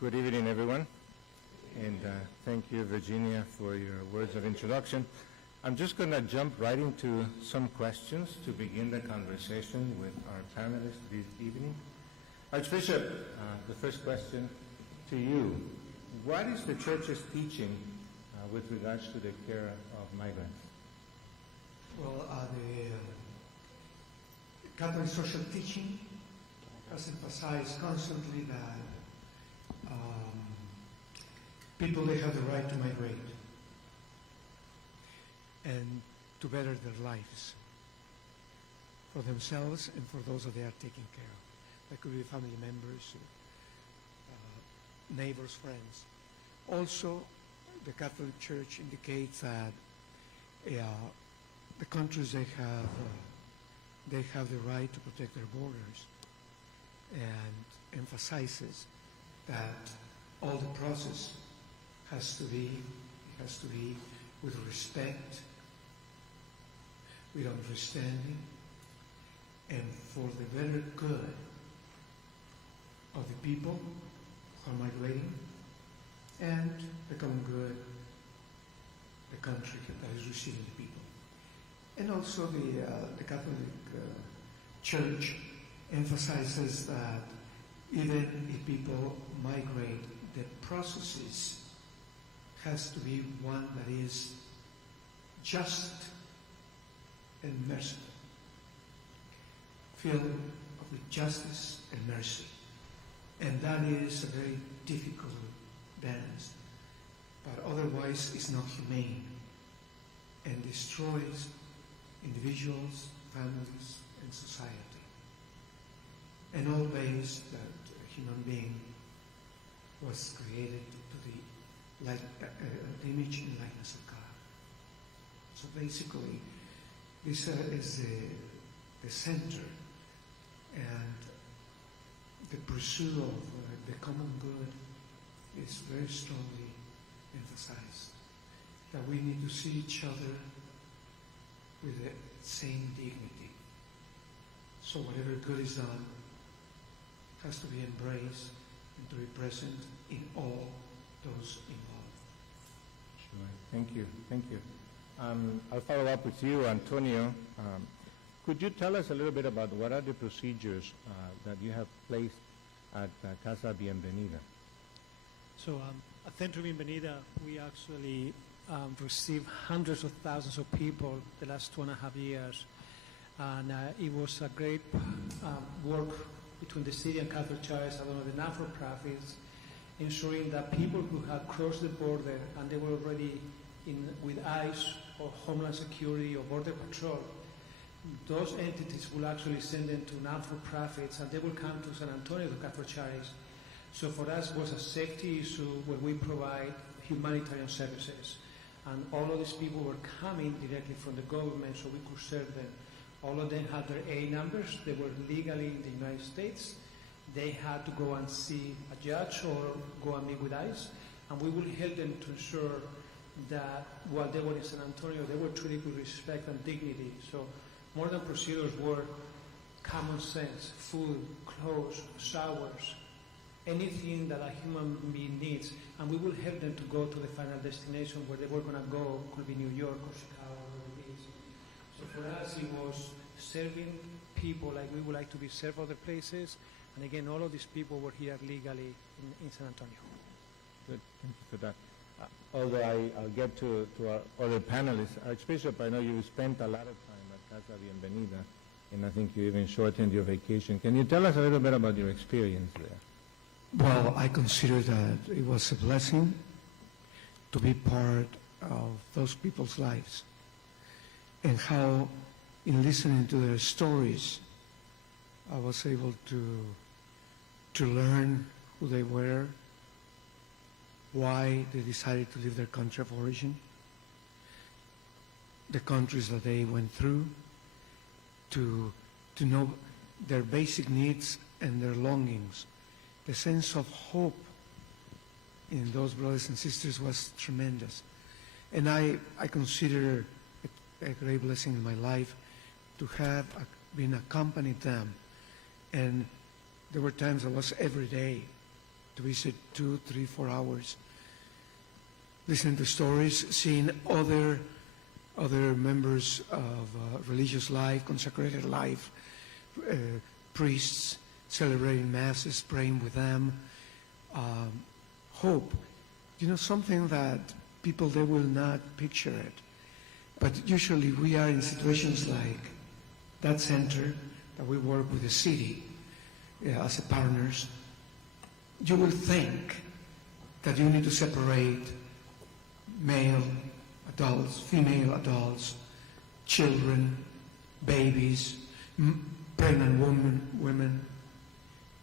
Good evening, everyone, and thank you, Virginia, for your words of introduction. I'm just going to jump right into some questions to begin the conversation with our panelists this evening. Archbishop, the first question to you. What is the Church's teaching with regards to the care of migrants? Well, the Catholic social teaching has emphasized constantly that people, they have the right to migrate and to better their lives for themselves and for those that they are taking care of. That could be family members, neighbors, friends. Also, the Catholic Church indicates that the countries, they have the right to protect their borders, and emphasizes that all the process has to be with respect, with understanding, and for the better good of the people who are migrating, and the common good, the country that is receiving the people. And also the Catholic Church emphasizes that even if people migrate, the processes has to be one that is just and merciful, filled with justice and mercy. And that is a very difficult balance, but otherwise it's not humane and destroys individuals, families, and society. And always that a human being was created to the image and likeness of God. So basically, this is the center, and the pursuit of the common good is very strongly emphasized. That we need to see each other with the same dignity. So whatever good is done has to be embraced and to be present in all those involved. Sure. Thank you. Thank you. I'll follow up with you, Antonio. Could you tell us a little bit about what are the procedures that you have placed at Casa Bienvenida? So at Centro Bienvenida, we actually received hundreds of thousands of people the last 2.5 years. And it was a great work between the city and Catholic Charities and one of the non-for-profits, ensuring that people who had crossed the border and they were already with ICE or Homeland Security or Border Patrol, those entities will actually send them to non-for-profits and they will come to San Antonio to Catholic Charities. So for us, it was a safety issue where we provide humanitarian services. And all of these people were coming directly from the government so we could serve them. All of them had their A numbers. They were legally in the United States. They had to go and see a judge or go and meet with ICE. And we will help them to ensure that while they were in San Antonio, they were treated with respect and dignity. So more than procedures were common sense, food, clothes, showers, anything that a human being needs. And we will help them to go to the final destination where they were going to go, could be New York or Chicago or whatever it is. So for us, it was serving people like we would like to be served other places. And again, all of these people were here legally in San Antonio. Good. Thank you for that. Although I'll get to our other panelists. Archbishop, I know you spent a lot of time at Casa Bienvenida, and I think you even shortened your vacation. Can you tell us a little bit about your experience there? Well, I consider that it was a blessing to be part of those people's lives, and how, in listening to their stories, I was able to learn who they were, why they decided to leave their country of origin, the countries that they went through, to know their basic needs and their longings. The sense of hope in those brothers and sisters was tremendous. And I consider it a great blessing in my life to have been accompanied them. And there were times I was every day to visit 2, 3, 4 hours, listening to stories, seeing other members of religious life, consecrated life, priests celebrating masses, praying with them, hope. You know, something that people, they will not picture it. But usually we are in situations like that center that we work with the city as a partners. You will think that you need to separate male adults, female adults, children, babies, pregnant women.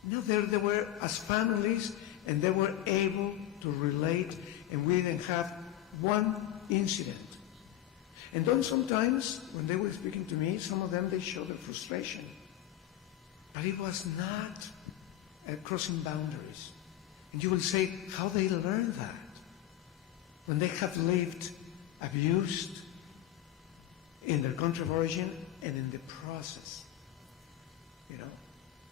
No, they were as families, and they were able to relate, and we didn't have one incident. And then sometimes, when they were speaking to me, some of them, they showed their frustration. But it was not crossing boundaries. And you will say, how they learn that? When they have lived abused in their country of origin and in the process, you know.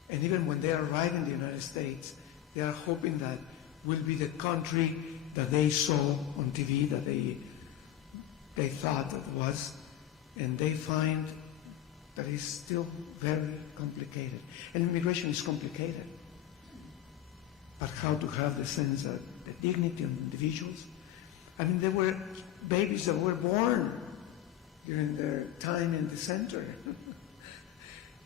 And even when they arrive in the United States, they are hoping that will be the country that they saw on TV, that they thought it was, and they find that it's still very complicated. And immigration is complicated. But how to have the sense of the dignity of individuals? I mean, there were babies that were born during their time in the center.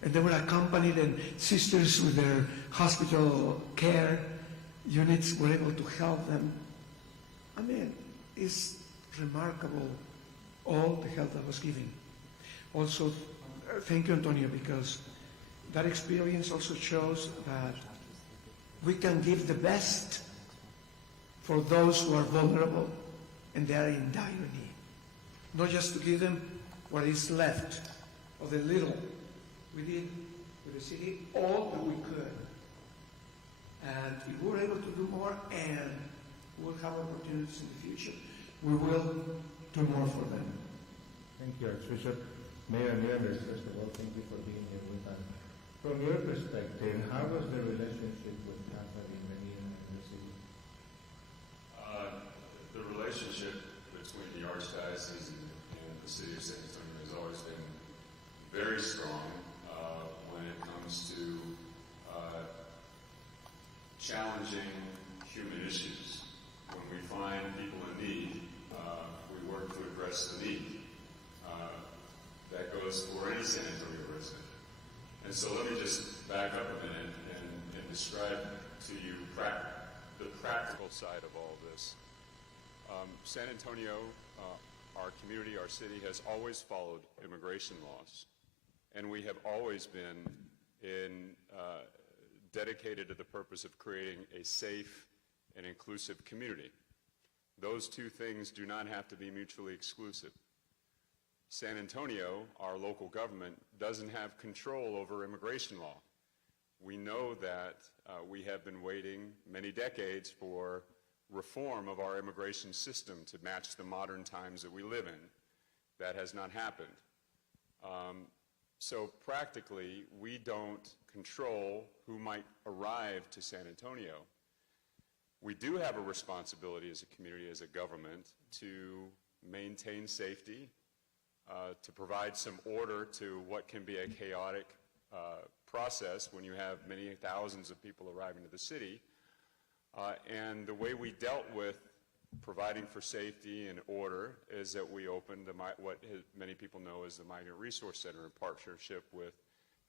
And they were accompanied, and sisters with their hospital care units were able to help them. I mean, it's remarkable, all the help that was given. Also, thank you, Antonio, because that experience also shows that we can give the best for those who are vulnerable and they are in dire need. Not just to give them what is left of the little. We did with the city all that we could. And if we're able to do more and we'll have opportunities in the future, we will do more for them. Thank you, Archbishop. Mayor Nieves, first of all, thank you for being here with us. From your perspective, how was the relationship with Catholic Medina and the city? The relationship between the Archdiocese and the City of San Antonio has always been very strong when it comes to challenging human issues. When we find people in need, we work to address the need. That goes for any San Antonio resident. And so let me just back up a minute and describe to you the practical side of all this. San Antonio, our community, our city, has always followed immigration laws. And we have always been dedicated to the purpose of creating a safe and inclusive community. Those two things do not have to be mutually exclusive. San Antonio, our local government, doesn't have control over immigration law. We know that we have been waiting many decades for reform of our immigration system to match the modern times that we live in. That has not happened. So practically, we don't control who might arrive to San Antonio. We do have a responsibility as a community, as a government, to maintain safety, to provide some order to what can be a chaotic process when you have many thousands of people arriving to the city. And the way we dealt with providing for safety and order is that we opened what many people know as the Migrant Resource Center in partnership with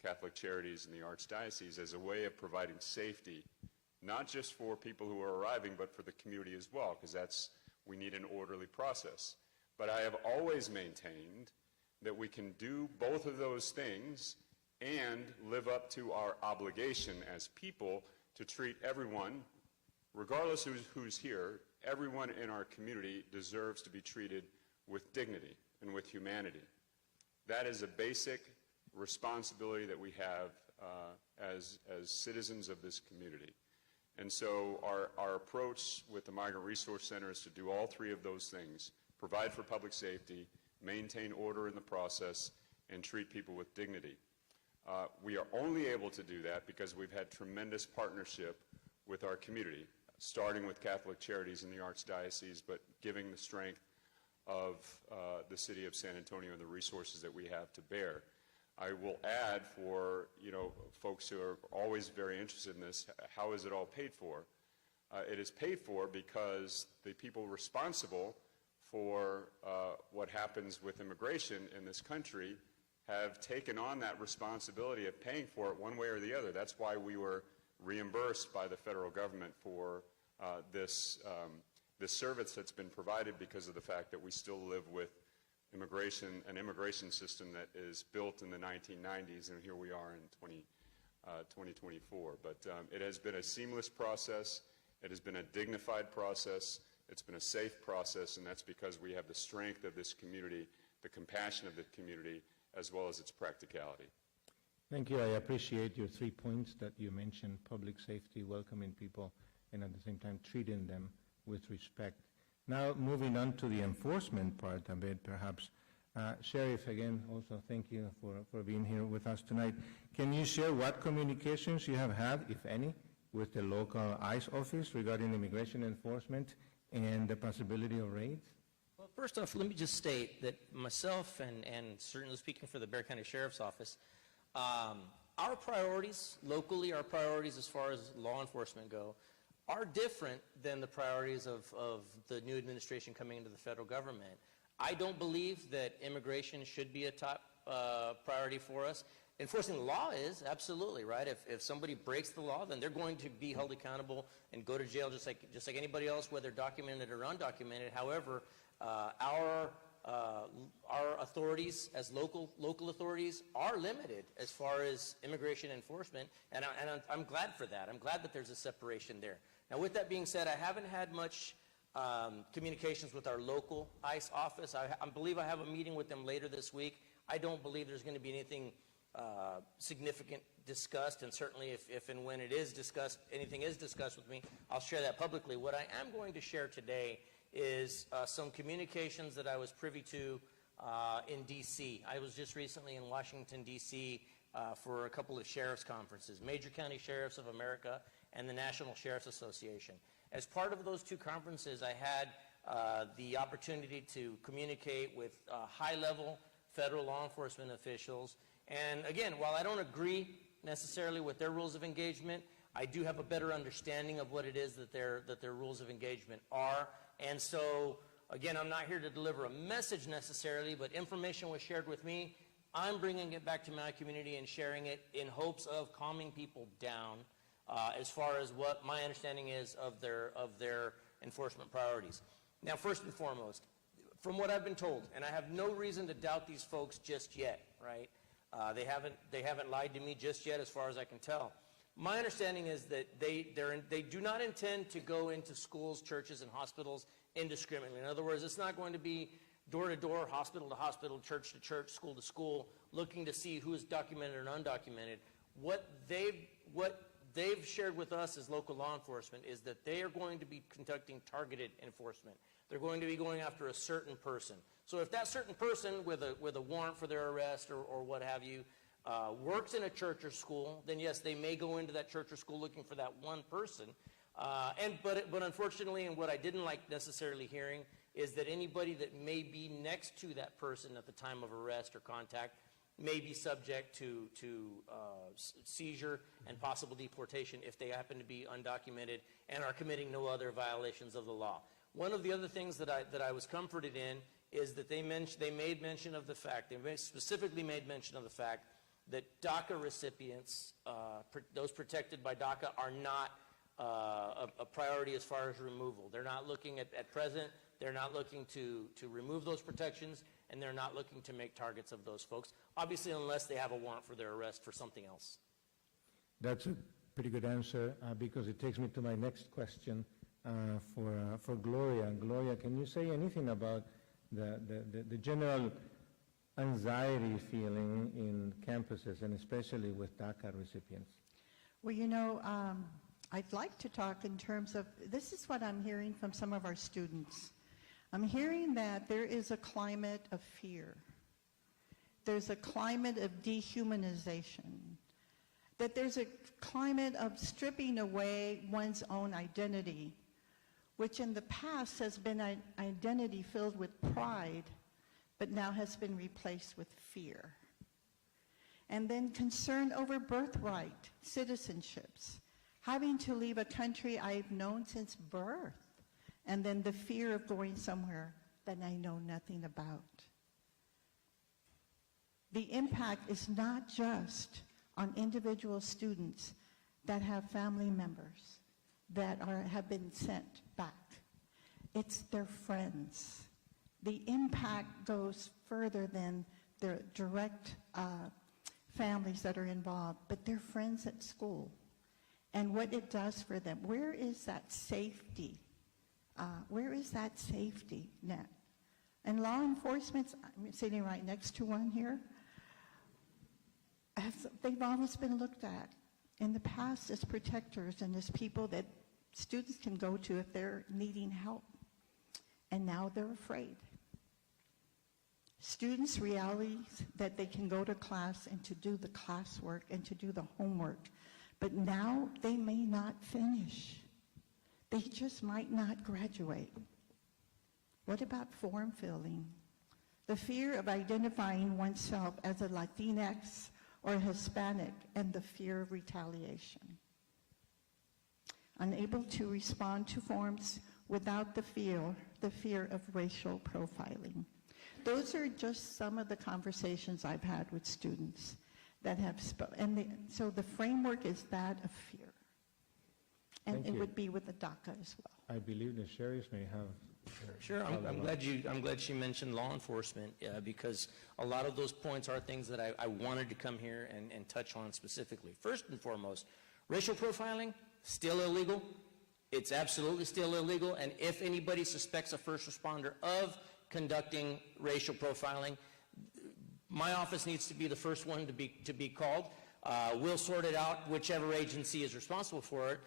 Catholic Charities and the Archdiocese as a way of providing safety, not just for people who are arriving, but for the community as well, because we need an orderly process. But I have always maintained that we can do both of those things and live up to our obligation as people to treat everyone, regardless of who's here, everyone in our community deserves to be treated with dignity and with humanity. That is a basic responsibility that we have as citizens of this community. And so our approach with the Migrant Resource Center is to do all three of those things: provide for public safety, maintain order in the process, and treat people with dignity. We are only able to do that because we've had tremendous partnership with our community, starting with Catholic Charities in the Archdiocese, but giving the strength of the city of San Antonio and the resources that we have to bear. I will add for, folks who are always very interested in this, how is it all paid for? It is paid for because the people responsible for what happens with immigration in this country have taken on that responsibility of paying for it one way or the other. That's why we were reimbursed by the federal government for this service that's been provided, because of the fact that we still live with an immigration system that is built in the 1990s, and here we are in 2024. But it has been a seamless process. It has been a dignified process. It's been a safe process, and that's because we have the strength of this community, the compassion of the community, as well as its practicality. Thank you. I appreciate your 3 points that you mentioned: public safety, welcoming people, and at the same time treating them with respect. Now, moving on to the enforcement part of it, perhaps. Sheriff, again, also thank you for being here with us tonight. Can you share what communications you have had, if any, with the local ICE office regarding immigration enforcement and the possibility of raids? Well, first off, let me just state that myself and certainly speaking for the Bexar County Sheriff's Office, our priorities locally, our priorities as far as law enforcement go, are different than the priorities of the new administration coming into the federal government. I don't believe that immigration should be a top priority for us. Enforcing the law is, absolutely, right? If somebody breaks the law, then they're going to be held accountable and go to jail just like anybody else, whether documented or undocumented. However, our authorities as local authorities are limited as far as immigration enforcement, and I'm glad for that. I'm glad that there's a separation there. Now, with that being said, I haven't had much communications with our local ICE office. I believe I have a meeting with them later this week. I don't believe there's going to be anything significant discussed, and certainly if and when it is discussed, anything is discussed with me, I'll share that publicly. What I am going to share today is some communications that I was privy to in D.C. I was just recently in Washington, D.C. For a couple of sheriff's conferences, Major County Sheriffs of America and the National Sheriff's Association. As part of those two conferences, I had the opportunity to communicate with high-level federal law enforcement officials. And again, while I don't agree necessarily with their rules of engagement, I do have a better understanding of what it is that their rules of engagement are. And so, again, I'm not here to deliver a message necessarily, but information was shared with me. I'm bringing it back to my community and sharing it in hopes of calming people down as far as what my understanding is of their enforcement priorities. Now, first and foremost, from what I've been told, and I have no reason to doubt these folks just yet, right? They haven't lied to me just yet, as far as I can tell. My understanding is that they do not intend to go into schools, churches, and hospitals indiscriminately. In other words, it's not going to be door to door, hospital to hospital, church to church, school to school, looking to see who is documented and undocumented. What they've shared with us as local law enforcement is that they are going to be conducting targeted enforcement. They're going to be going after a certain person. So if that certain person with a warrant for their arrest or what have you works in a church or school, then yes, they may go into that church or school looking for that one person. But unfortunately, and what I didn't like necessarily hearing is that anybody that may be next to that person at the time of arrest or contact may be subject to seizure and possible deportation if they happen to be undocumented and are committing no other violations of the law. One of the other things that I was comforted in is that they made mention of the fact, they specifically made mention of the fact that DACA recipients, those protected by DACA, are not a priority as far as removal. They're not looking at present, they're not looking to remove those protections, and they're not looking to make targets of those folks, obviously unless they have a warrant for their arrest for something else. That's a pretty good answer because it takes me to my next question for Gloria. Gloria, can you say anything about the general anxiety feeling in campuses and especially with DACA recipients? Well, you know, I'd like to talk in terms of, this is what I'm hearing from some of our students. I'm hearing that there is a climate of fear. There's a climate of dehumanization. that there's a climate of stripping away one's own identity, which in the past has been an identity filled with pride, but now has been replaced with fear. And then concern over birthright, citizenships, having to leave a country I've known since birth, and then the fear of going somewhere that I know nothing about. The impact is not just on individual students that have family members that have been sent back. It's their friends. The impact goes further than their direct families that are involved, but their friends at school and what it does for them. Where is that safety? Where is that safety net? And law enforcement, I'm sitting right next to one here, they've always been looked at in the past as protectors and as people that students can go to if they're needing help. And now they're afraid. Students' realities that they can go to class and to do the classwork and to do the homework, but now they may not finish. They just might not graduate. What about form filling? The fear of identifying oneself as a Latinx or Hispanic and the fear of retaliation. Unable to respond to forms without the fear of racial profiling. Those are just some of the conversations I've had with students that have so the framework is that of fear. And Thank it you. would be with the DACA as well. I believe the sheriffs may have. Sure, I'm glad she mentioned law enforcement because a lot of those points are things that I wanted to come here and touch on specifically. First and foremost, racial profiling, still illegal. It's absolutely still illegal, and if anybody suspects a first responder of conducting racial profiling, my office needs to be the first one to be called. We'll sort it out, whichever agency is responsible for it,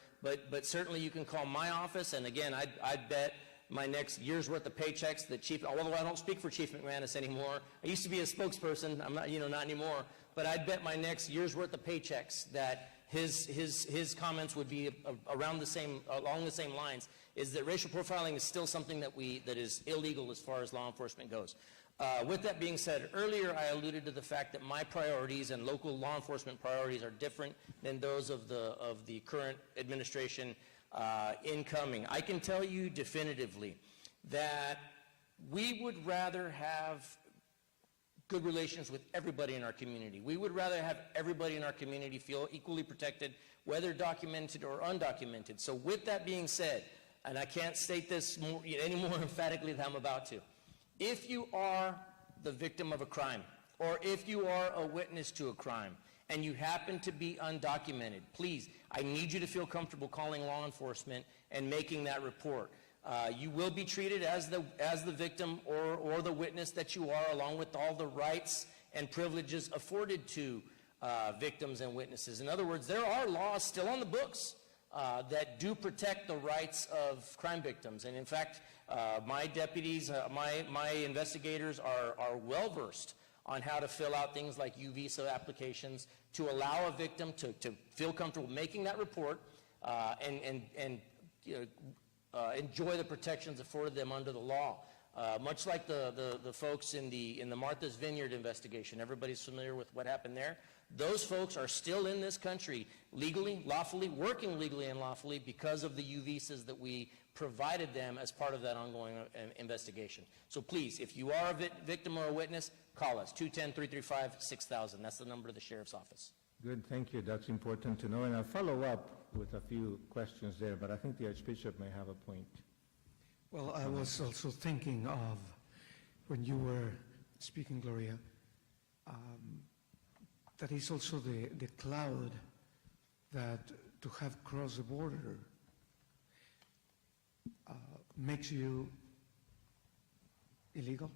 but certainly you can call my office, and again, I'd bet my next year's worth of paychecks that Chief, although I don't speak for Chief McManus anymore, I used to be a spokesperson, I'm not, not anymore, but I'd bet my next year's worth of paychecks that his comments would be along the same lines, is that racial profiling is still something that is illegal as far as law enforcement goes. With that being said, earlier I alluded to the fact that my priorities and local law enforcement priorities are different than those of the current administration incoming. I can tell you definitively that we would rather have good relations with everybody in our community. We would rather have everybody in our community feel equally protected, whether documented or undocumented. So with that being said, and I can't state this any more emphatically than I'm about to, if you are the victim of a crime, or if you are a witness to a crime, and you happen to be undocumented, please, I need you to feel comfortable calling law enforcement and making that report. You will be treated as the victim or the witness that you are, along with all the rights and privileges afforded to victims and witnesses. In other words, there are laws still on the books that do protect the rights of crime victims. And in fact, my deputies, my investigators are well-versed on how to fill out things like U-Visa applications to allow a victim to feel comfortable making that report and enjoy the protections afforded them under the law. Much like the folks in the Martha's Vineyard investigation, everybody's familiar with what happened there. Those folks are still in this country legally, lawfully, working legally and lawfully because of the U-Visas that we provided them as part of that ongoing investigation. So please, if you are a victim or a witness, call us, 210-335-6000. That's the number of the Sheriff's Office. Good, thank you. That's important to know. And I'll follow up with a few questions there, but I think the Archbishop may have a point. Well, I was also thinking of, when you were speaking, Gloria, that is also the cloud that to have crossed the border makes you illegal.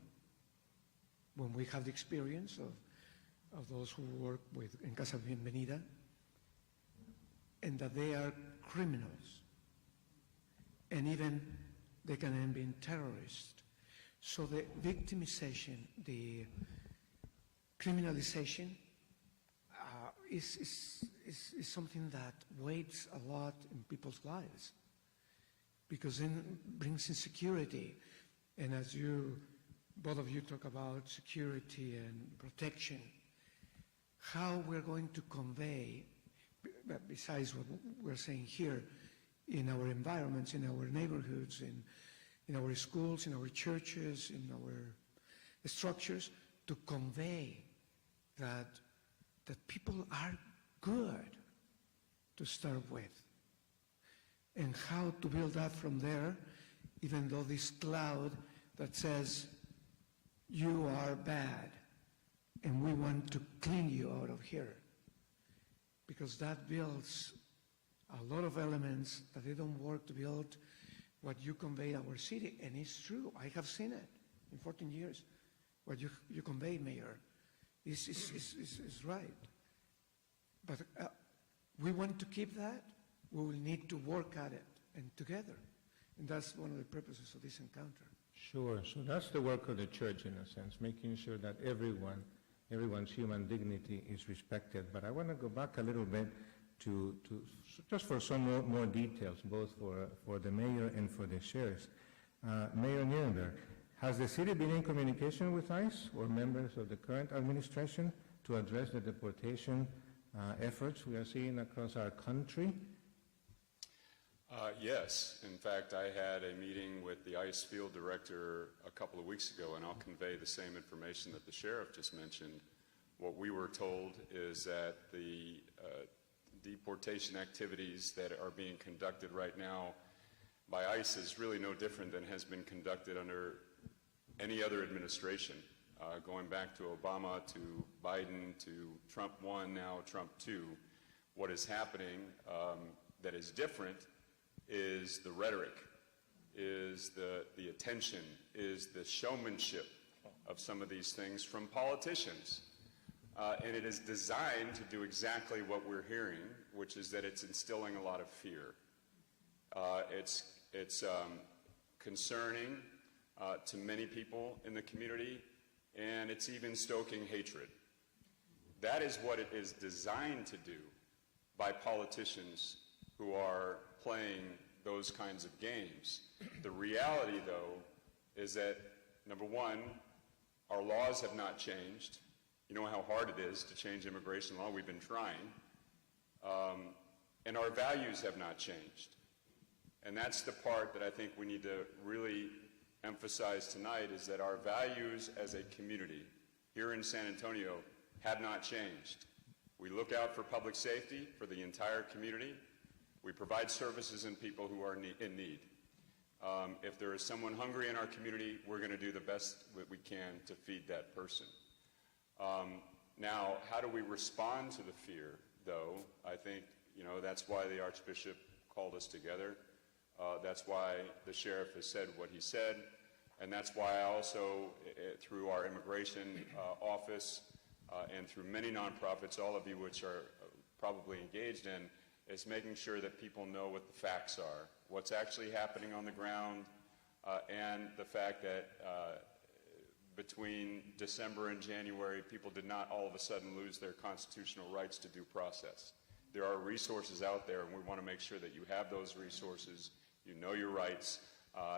When we have the experience of those who work in Casa Bienvenida, and that they are criminals, and even they can end being terrorists. So the victimization, the criminalization is something that weighs a lot in people's lives, because then brings insecurity. And as both of you talk about security and protection, how we're going to convey, besides what we're saying here, in our environments, in our neighborhoods, in our schools, in our churches, in our structures, to convey that people are good to start with, and how to build up from there, even though this cloud that says you are bad and we want to clean you out of here, because that builds a lot of elements that they don't work to build what you convey our city. And it's true, I have seen it in 14 years. What you convey, Mayor, is right. But we want to keep that. We will need to work at it and together. And that's one of the purposes of this encounter. Sure. So that's the work of the church, in a sense, making sure that everyone's human dignity is respected. But I want to go back a little bit to just for some more details, both for the mayor and for the sheriffs. Mayor Nierenberg, has the city been in communication with ICE or members of the current administration to address the deportation efforts we are seeing across our country? Yes. In fact, I had a meeting with the ICE field director a couple of weeks ago, and I'll convey the same information that the sheriff just mentioned. What we were told is that the deportation activities that are being conducted right now by ICE is really no different than has been conducted under any other administration, going back to Obama, to Biden, to Trump 1, now Trump 2. What is happening that is different is the rhetoric, is the attention, is the showmanship of some of these things from politicians. And it is designed to do exactly what we're hearing, which is that it's instilling a lot of fear. It's concerning to many people in the community, and it's even stoking hatred. That is what it is designed to do by politicians who are playing those kinds of games. The reality, though, is that, number one, our laws have not changed. You know how hard it is to change immigration law. We've been trying. And our values have not changed. And that's the part that I think we need to really emphasize tonight, is that our values as a community here in San Antonio have not changed. We look out for public safety for the entire community. We provide services and people who are in need. If there is someone hungry in our community, we're going to do the best that we can to feed that person. Now, how do we respond to the fear, though? I think, that's why the Archbishop called us together. That's why the sheriff has said what he said. And that's why I also, through our immigration office and through many nonprofits, all of you which are probably engaged in, is making sure that people know what the facts are, what's actually happening on the ground, and the fact that between December and January, people did not all of a sudden lose their constitutional rights to due process. There are resources out there, and we want to make sure that you have those resources, you know your rights,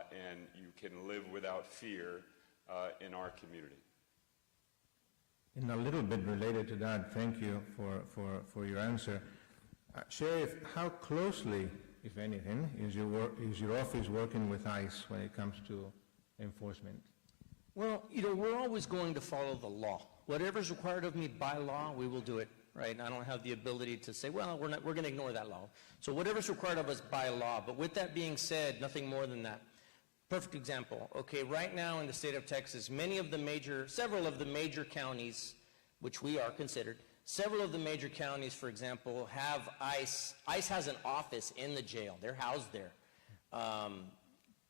and you can live without fear in our community. And a little bit related to that, thank you for your answer. Sheriff, how closely, if anything, is your office working with ICE when it comes to enforcement? Well, we're always going to follow the law. Whatever's required of me by law, we will do it, right? And I don't have the ability to say, well, we're going to ignore that law. So whatever's required of us by law. But with that being said, nothing more than that. Perfect example. Okay, right now in the state of Texas, several of the major counties, which we are considered, several of the major counties, for example, have ICE. ICE has an office in the jail. They're housed there.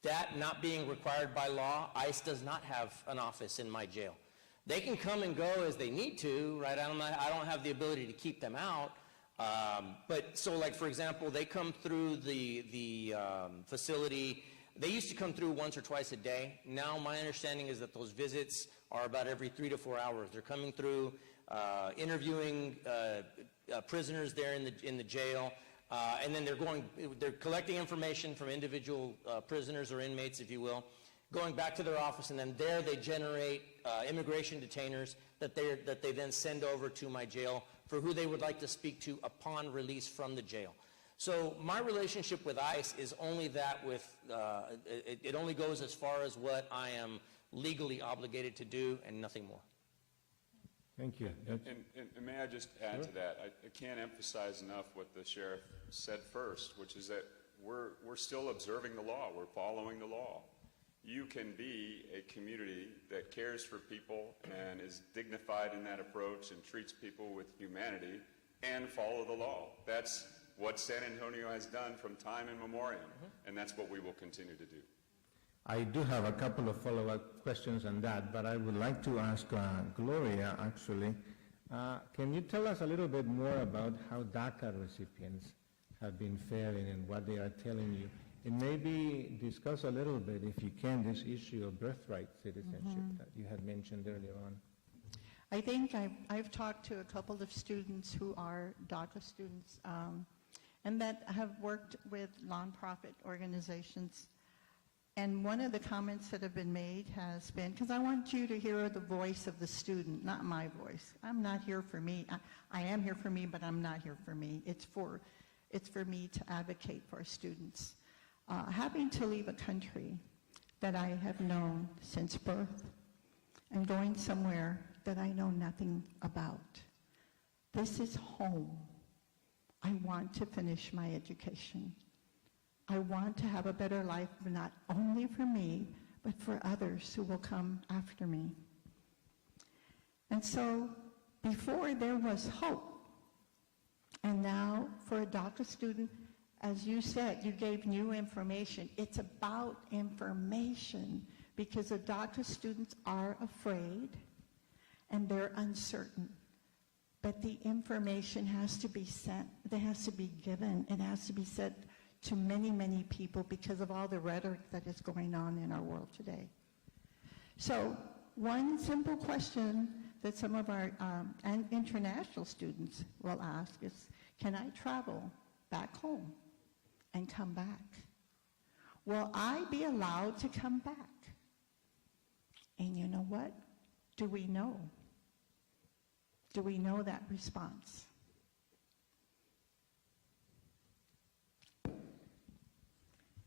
That not being required by law, ICE does not have an office in my jail. They can come and go as they need to, right? I don't have the ability to keep them out. But so, like, for example, they come through the facility. They used to come through once or twice a day. Now my understanding is that those visits are about every 3 to 4 hours. They're coming through. interviewing prisoners there in the jail, and then they're collecting information from individual prisoners or inmates, if you will, going back to their office, and then there they generate immigration detainers that they then send over to my jail for who they would like to speak to upon release from the jail. So my relationship with ICE is only that with, it only goes as far as what I am legally obligated to do and nothing more. Thank you. And may I just add to that? I can't emphasize enough what the sheriff said first, which is that we're still observing the law. We're following the law. You can be a community that cares for people and is dignified in that approach and treats people with humanity and follow the law. That's what San Antonio has done from time immemorial, and that's what we will continue to do. I do have a couple of follow-up questions on that, but I would like to ask Gloria, actually. Can you tell us a little bit more about how DACA recipients have been faring and what they are telling you? And maybe discuss a little bit, if you can, this issue of birthright citizenship that you had mentioned earlier on. I think I've talked to a couple of students who are DACA students and that have worked with nonprofit organizations. And one of the comments that have been made has been, because I want you to hear the voice of the student, not my voice. I'm not here for me. I am here for me, but I'm not here for me. It's for me to advocate for students. Having to leave a country that I have known since birth and going somewhere that I know nothing about. This is home. I want to finish my education. I want to have a better life, not only for me, but for others who will come after me. And so, before there was hope, and now for a DACA student, as you said, you gave new information. It's about information because the DACA students are afraid and they're uncertain. But the information has to be sent, it has to be given, it has to be said to many, many people because of all the rhetoric that is going on in our world today. So one simple question that some of our international students will ask is, can I travel back home and come back? Will I be allowed to come back? And you know what? Do we know? Do we know that response?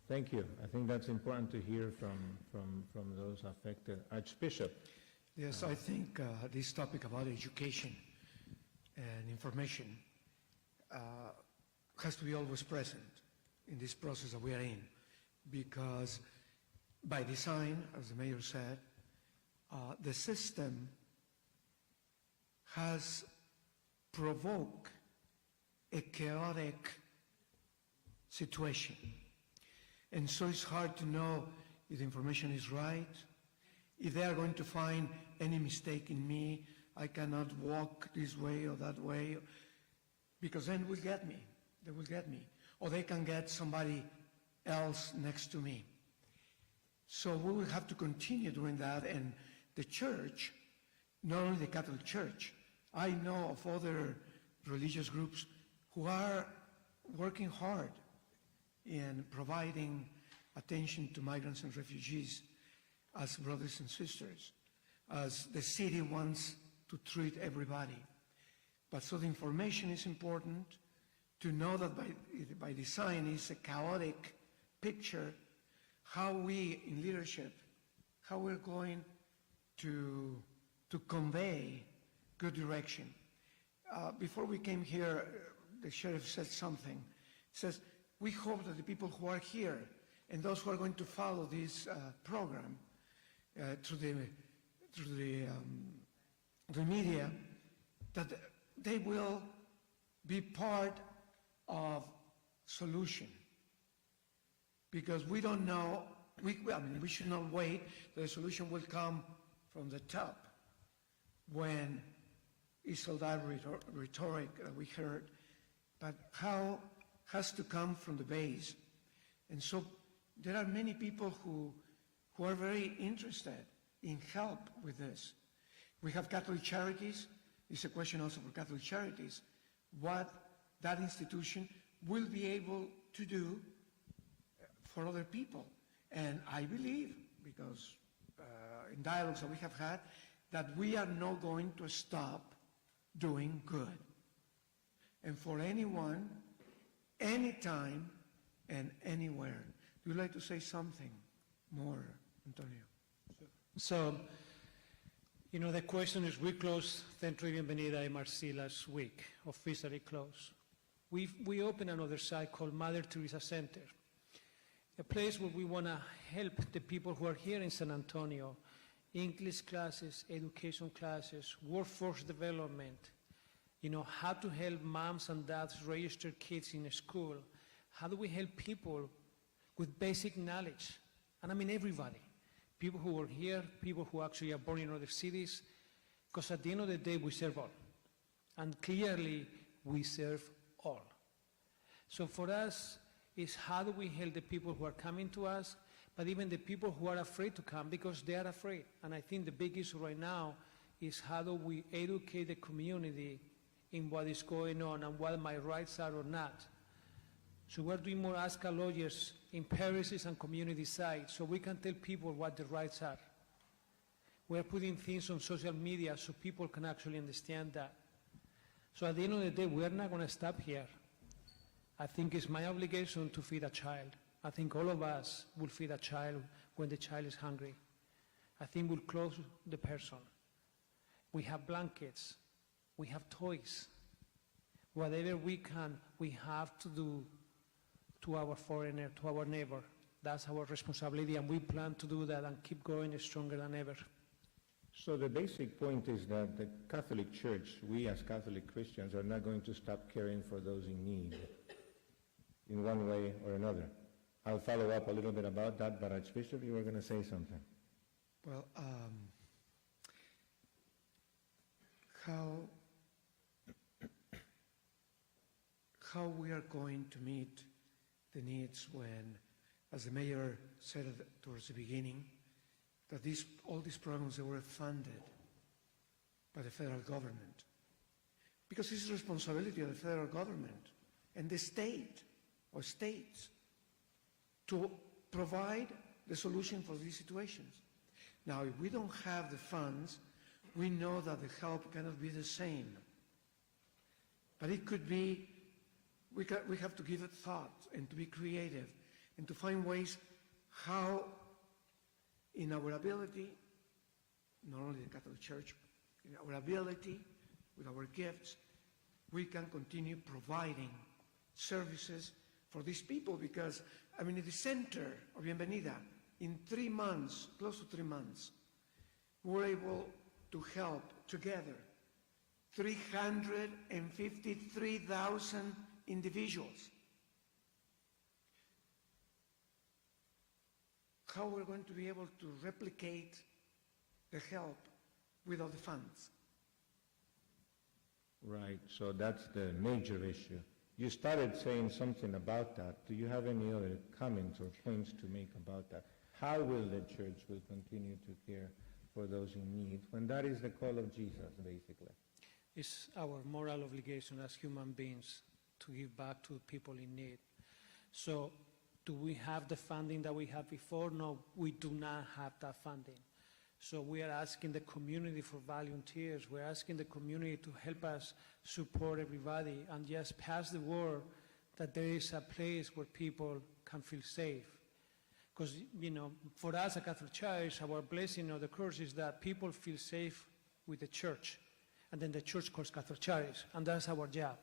Thank you. I think that's important to hear from those affected. Archbishop. Yes, I think this topic about education and information has to be always present in this process that we are in, because by design, as the mayor said, the system has provoked a chaotic situation. And so it's hard to know if the information is right, if they are going to find any mistake in me, I cannot walk this way or that way, because then will get me. They will get me. Or they can get somebody else next to me. So we will have to continue doing that, and the church, not only the Catholic Church, I know of other religious groups who are working hard in providing attention to migrants and refugees as brothers and sisters, as the city wants to treat everybody. But so the information is important, to know that by design is a chaotic picture, how we in leadership, how we're going to convey good direction. Before we came here, the sheriff said something. He says, we hope that the people who are here and those who are going to follow this program through the media, that they will be part of solution. Because we don't know, we should not wait. The solution will come from the top when it's all that rhetoric that we heard, but how has to come from the base. And so there are many people who are very interested in help with this. We have Catholic Charities It's a question also for Catholic Charities, what that institution will be able to do for other people. And I believe, because in dialogues that we have had, that we are not going to stop doing good. And for anyone, anytime, and anywhere. Would you like to say something more, Antonio? So, you know, the question is, we closed Centro y Bienvenida MRC last week, officially closed. We opened another site called Mother Teresa Center, a place where we want to help the people who are here in San Antonio, English classes, education classes, workforce development, you know, how to help moms and dads register kids in a school. How do we help people with basic knowledge? And I mean everybody. People who are here, people who actually are born in other cities, because at the end of the day, we serve all. And clearly, we serve all. So for us, is how do we help the people who are coming to us, but even the people who are afraid to come because they are afraid. And I think the big issue right now is how do we educate the community in what is going on and what my rights are or not. So we're doing more Ask a Lawyers in parishes and community sites so we can tell people what the rights are. We're putting things on social media so people can actually understand that. So at the end of the day, we're not going to stop here. I think it's my obligation to feed a child. I think all of us will feed a child when the child is hungry. I think we'll clothe the person. We have blankets. We have toys. Whatever we can, we have to do to our foreigner, to our neighbor. That's our responsibility, and we plan to do that and keep going stronger than ever. So the basic point is that the Catholic Church, we as Catholic Christians, are not going to stop caring for those in need in one way or another. I'll follow up a little bit about that, but Archbishop, you were going to say something. Well, how we are going to meet the needs when, as the mayor said towards the beginning, that all these programs that were funded by the federal government, because it's the responsibility of the federal government and the state or states to provide the solution for these situations. Now, if we don't have the funds, we know that the help cannot be the same. But it could be, we have to give it thought and to be creative and to find ways how, in our ability, not only the Catholic Church, in our ability, with our gifts, we can continue providing services for these people, because, I mean, at the center of Bienvenida, in 3 months, close to 3 months, we were able to help together 353,000 individuals. How we're going to be able to replicate the help without the funds? Right, so that's the major issue. You started saying something about that. Do you have any other comments or points to make about that? How will the church will continue to care for those in need when that is the call of Jesus, basically? It's our moral obligation as human beings to give back to people in need. So do we have the funding that we had before? No, we do not have that funding. So we are asking the community for volunteers. We're asking the community to help us support everybody and just pass the word that there is a place where people can feel safe. Because, you know, for us, a Catholic Church, our blessing or the curse is that people feel safe with the church. And then the church calls Catholic Church, and that's our job.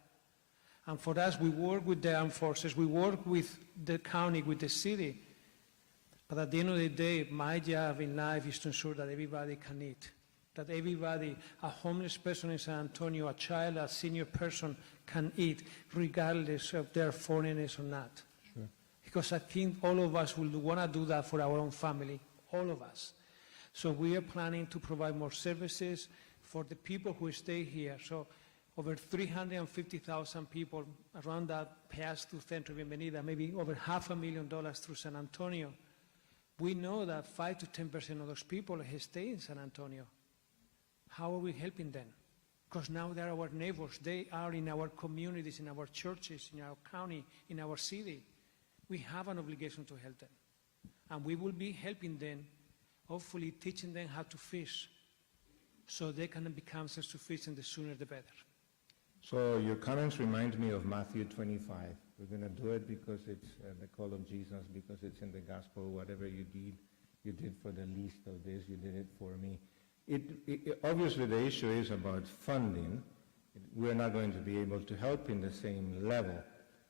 And for us, we work with the armed forces, we work with the county, with the city. But at the end of the day, my job in life is to ensure that everybody can eat, that everybody, a homeless person in San Antonio, a child, a senior person can eat, regardless of their foreigners or not. Sure. Because I think all of us will want to do that for our own family, all of us. So we are planning to provide more services for the people who stay here. So over 350,000 people around that pass through Centro Bienvenida, maybe over $500,000 through San Antonio. We know that 5 to 10% of those people stay in San Antonio. How are we helping them? because now they're our neighbors. They are in our communities, in our churches, in our county, in our city. We have an obligation to help them. And we will be helping them, hopefully teaching them how to fish so they can become self-sufficient. The sooner the better. So your comments remind me of Matthew 25. We're going to do it because it's the call of Jesus, because it's in the gospel. Whatever you did for the least of this, you did it for me. Obviously, the issue is about funding. We're not going to be able to help in the same level.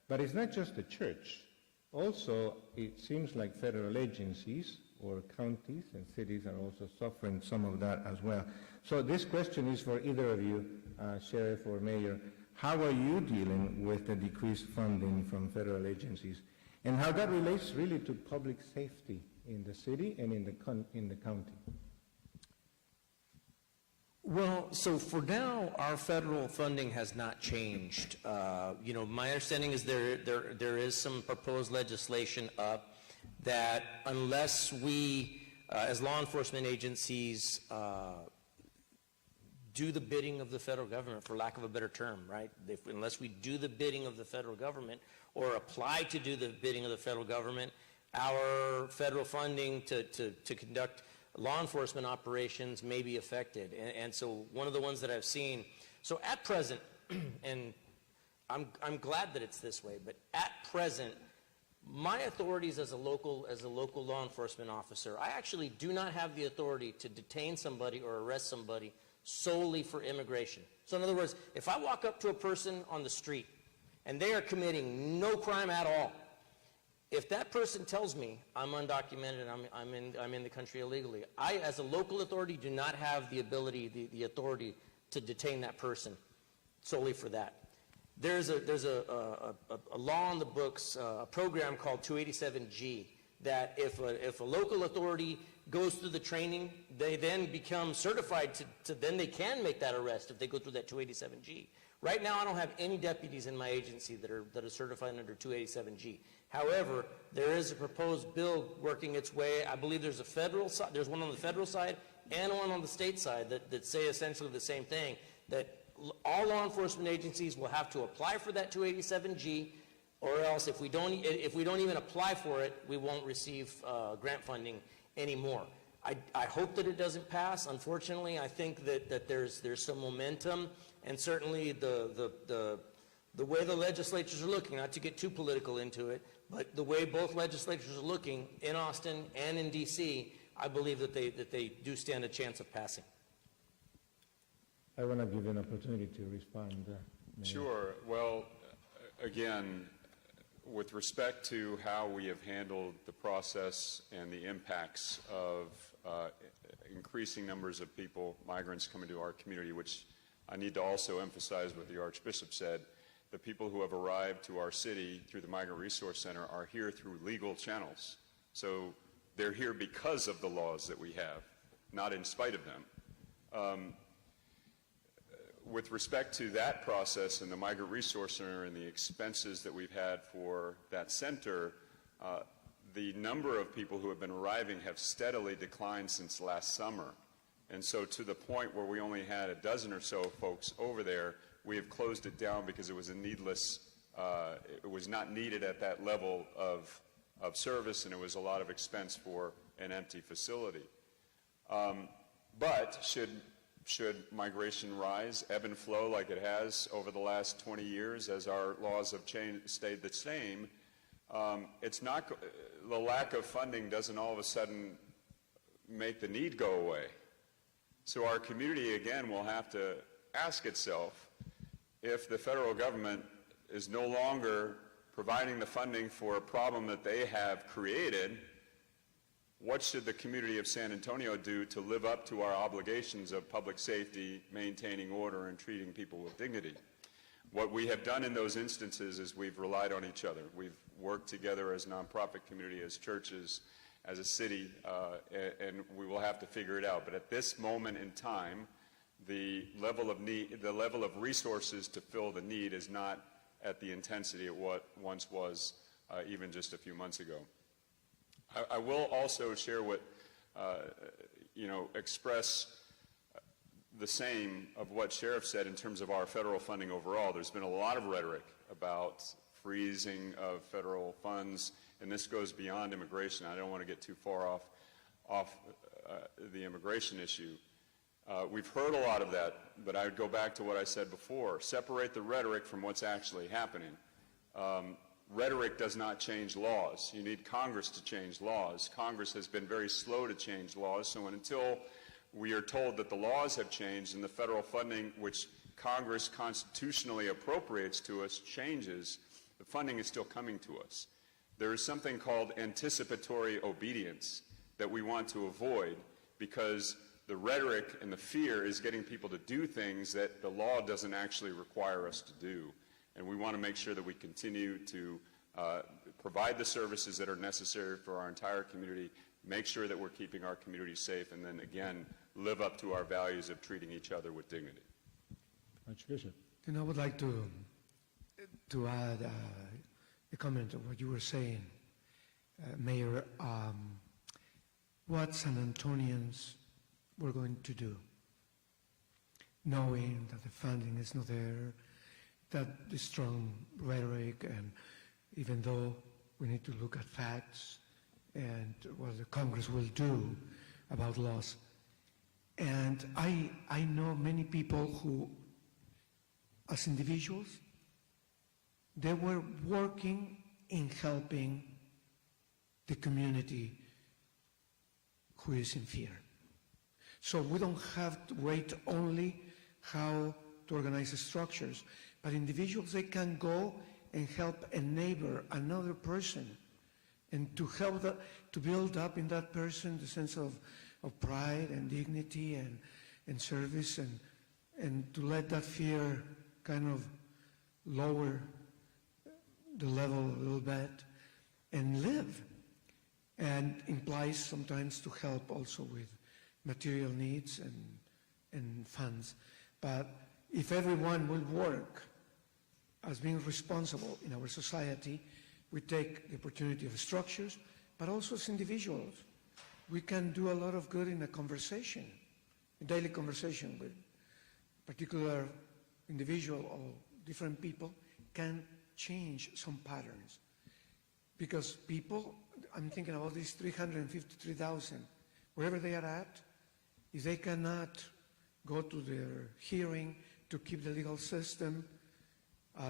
But it's not just the church. Also, it seems like federal agencies or counties and cities are also suffering some of that as well. So this question is for either of you, Sheriff or Mayor. How are you dealing with the decreased funding from federal agencies, and how that relates really to public safety in the city and in the county? Well, so for now, our federal funding has not changed. My understanding is there is some proposed legislation up that unless we, as law enforcement agencies, do the bidding of the federal government, for lack of a better term, right? Unless we do the bidding of the federal government or apply to do the bidding of the federal government, our federal funding to conduct law enforcement operations may be affected. And so one of the ones that I've seen, so at present, and I'm glad that it's this way, but at present, my authorities as a local law enforcement officer, I actually do not have the authority to detain somebody or arrest somebody solely for immigration. So in other words, if I walk up to a person on the street and they are committing no crime at all, if that person tells me I'm undocumented, I'm in the country illegally, I, as a local authority, do not have the ability, the authority to detain that person solely for that. There's a law on the books, a program called 287G, that if a local authority goes through the training, they then become certified then they can make that arrest if they go through that 287G. Right now, I don't have any deputies in my agency that are certified under 287G. However, there is a proposed bill working its way. I believe there's there's one on the federal side and one on the state side that say essentially the same thing, that all law enforcement agencies will have to apply for that 287G, or else if we don't even apply for it, we won't receive grant funding anymore. I hope that it doesn't pass. Unfortunately, I think that there's some momentum, and certainly the way the legislatures are looking, not to get too political into it, but the way both legislatures are looking in Austin and in D.C., I believe that they do stand a chance of passing. I want to give you an opportunity to respond. Mayor. Sure. Well, again, with respect to how we have handled the process and the impacts of increasing numbers of people, migrants coming to our community, which I need to also emphasize what the Archbishop said, the people who have arrived to our city through the Migrant Resource Center are here through legal channels. So they're here because of the laws that we have, not in spite of them. With respect to that process and the Migrant Resource Center and the expenses that we've had for that center, the number of people who have been arriving have steadily declined since last summer. And so to the point where we only had a dozen or so folks over there, we have closed it down because it was it was not needed at that level of service, and it was a lot of expense for an empty facility. But should migration rise, ebb and flow like it has over the last 20 years as our laws have stayed the same, it's not, the lack of funding doesn't all of a sudden make the need go away. So our community, again, will have to ask itself, if the federal government is no longer providing the funding for a problem that they have created, what should the community of San Antonio do to live up to our obligations of public safety, maintaining order, and treating people with dignity? What we have done in those instances is we've relied on each other. We've worked together as a nonprofit community, as churches, as a city, and we will have to figure it out. But at this moment in time, the level of need, the level of resources to fill the need is not at the intensity of what once was even just a few months ago. I will also share what, express the same of what Sheriff said in terms of our federal funding overall. There's been a lot of rhetoric about freezing of federal funds, and this goes beyond immigration. I don't want to get too far off the immigration issue. We've heard a lot of that, but I would go back to what I said before. Separate the rhetoric from what's actually happening. Rhetoric does not change laws. You need Congress to change laws. Congress has been very slow to change laws, so until we are told that the laws have changed and the federal funding, which Congress constitutionally appropriates to us, changes, the funding is still coming to us. There is something called anticipatory obedience that we want to avoid, because the rhetoric and the fear is getting people to do things that the law doesn't actually require us to do. And we want to make sure that we continue to provide the services that are necessary for our entire community, make sure that we're keeping our community safe, and then again, live up to our values of treating each other with dignity. Archbishop. And I would like to add a comment on what you were saying, Mayor. What San Antonians were going to do, knowing that the funding is not there, that the strong rhetoric, and even though we need to look at facts and what the Congress will do about laws. And I know many people who, as individuals, they were working in helping the community who is in fear. So we don't have to wait only how to organize the structures, but individuals, they can go and help a neighbor, another person, and to help to build up in that person the sense of pride and dignity and service, and to let that fear kind of lower the level a little bit and live. And implies sometimes to help also with material needs and funds. But if everyone will work as being responsible in our society, we take the opportunity of structures, but also as individuals. We can do a lot of good in a conversation, a daily conversation with a particular individual or different people can change some patterns. Because people, I'm thinking about these 353,000, wherever they are at, if they cannot go to their hearing to keep the legal system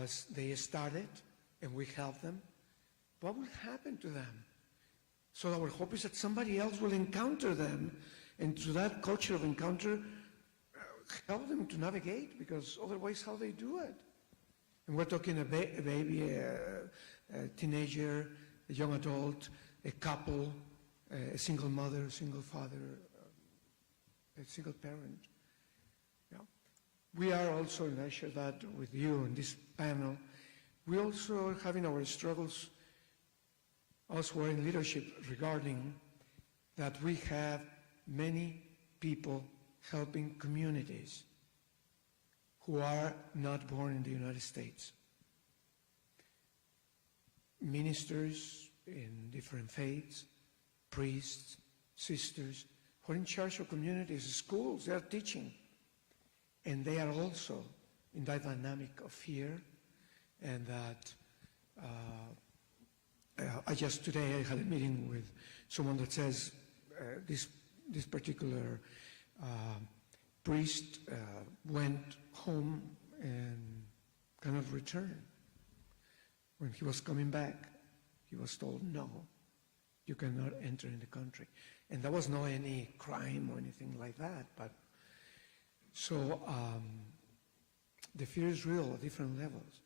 as they started, and we help them, what will happen to them? So our hope is that somebody else will encounter them, and through that culture of encounter, help them to navigate, because otherwise how they do it? And we're talking a baby, a teenager, a young adult, a couple, a single mother, a single father, a single parent. Yeah. We are also, and I share that with you in this panel, we also are having our struggles elsewhere in leadership regarding that we have many people helping communities who are not born in the United States. Ministers in different faiths, priests, sisters, who are in charge of communities, schools, they are teaching. And they are also in that dynamic of fear, and that today I had a meeting with someone that says this particular priest went home and cannot return. When he was coming back, he was told, no, you cannot enter in the country. And there was no any crime or anything like that. But so the fear is real at different levels.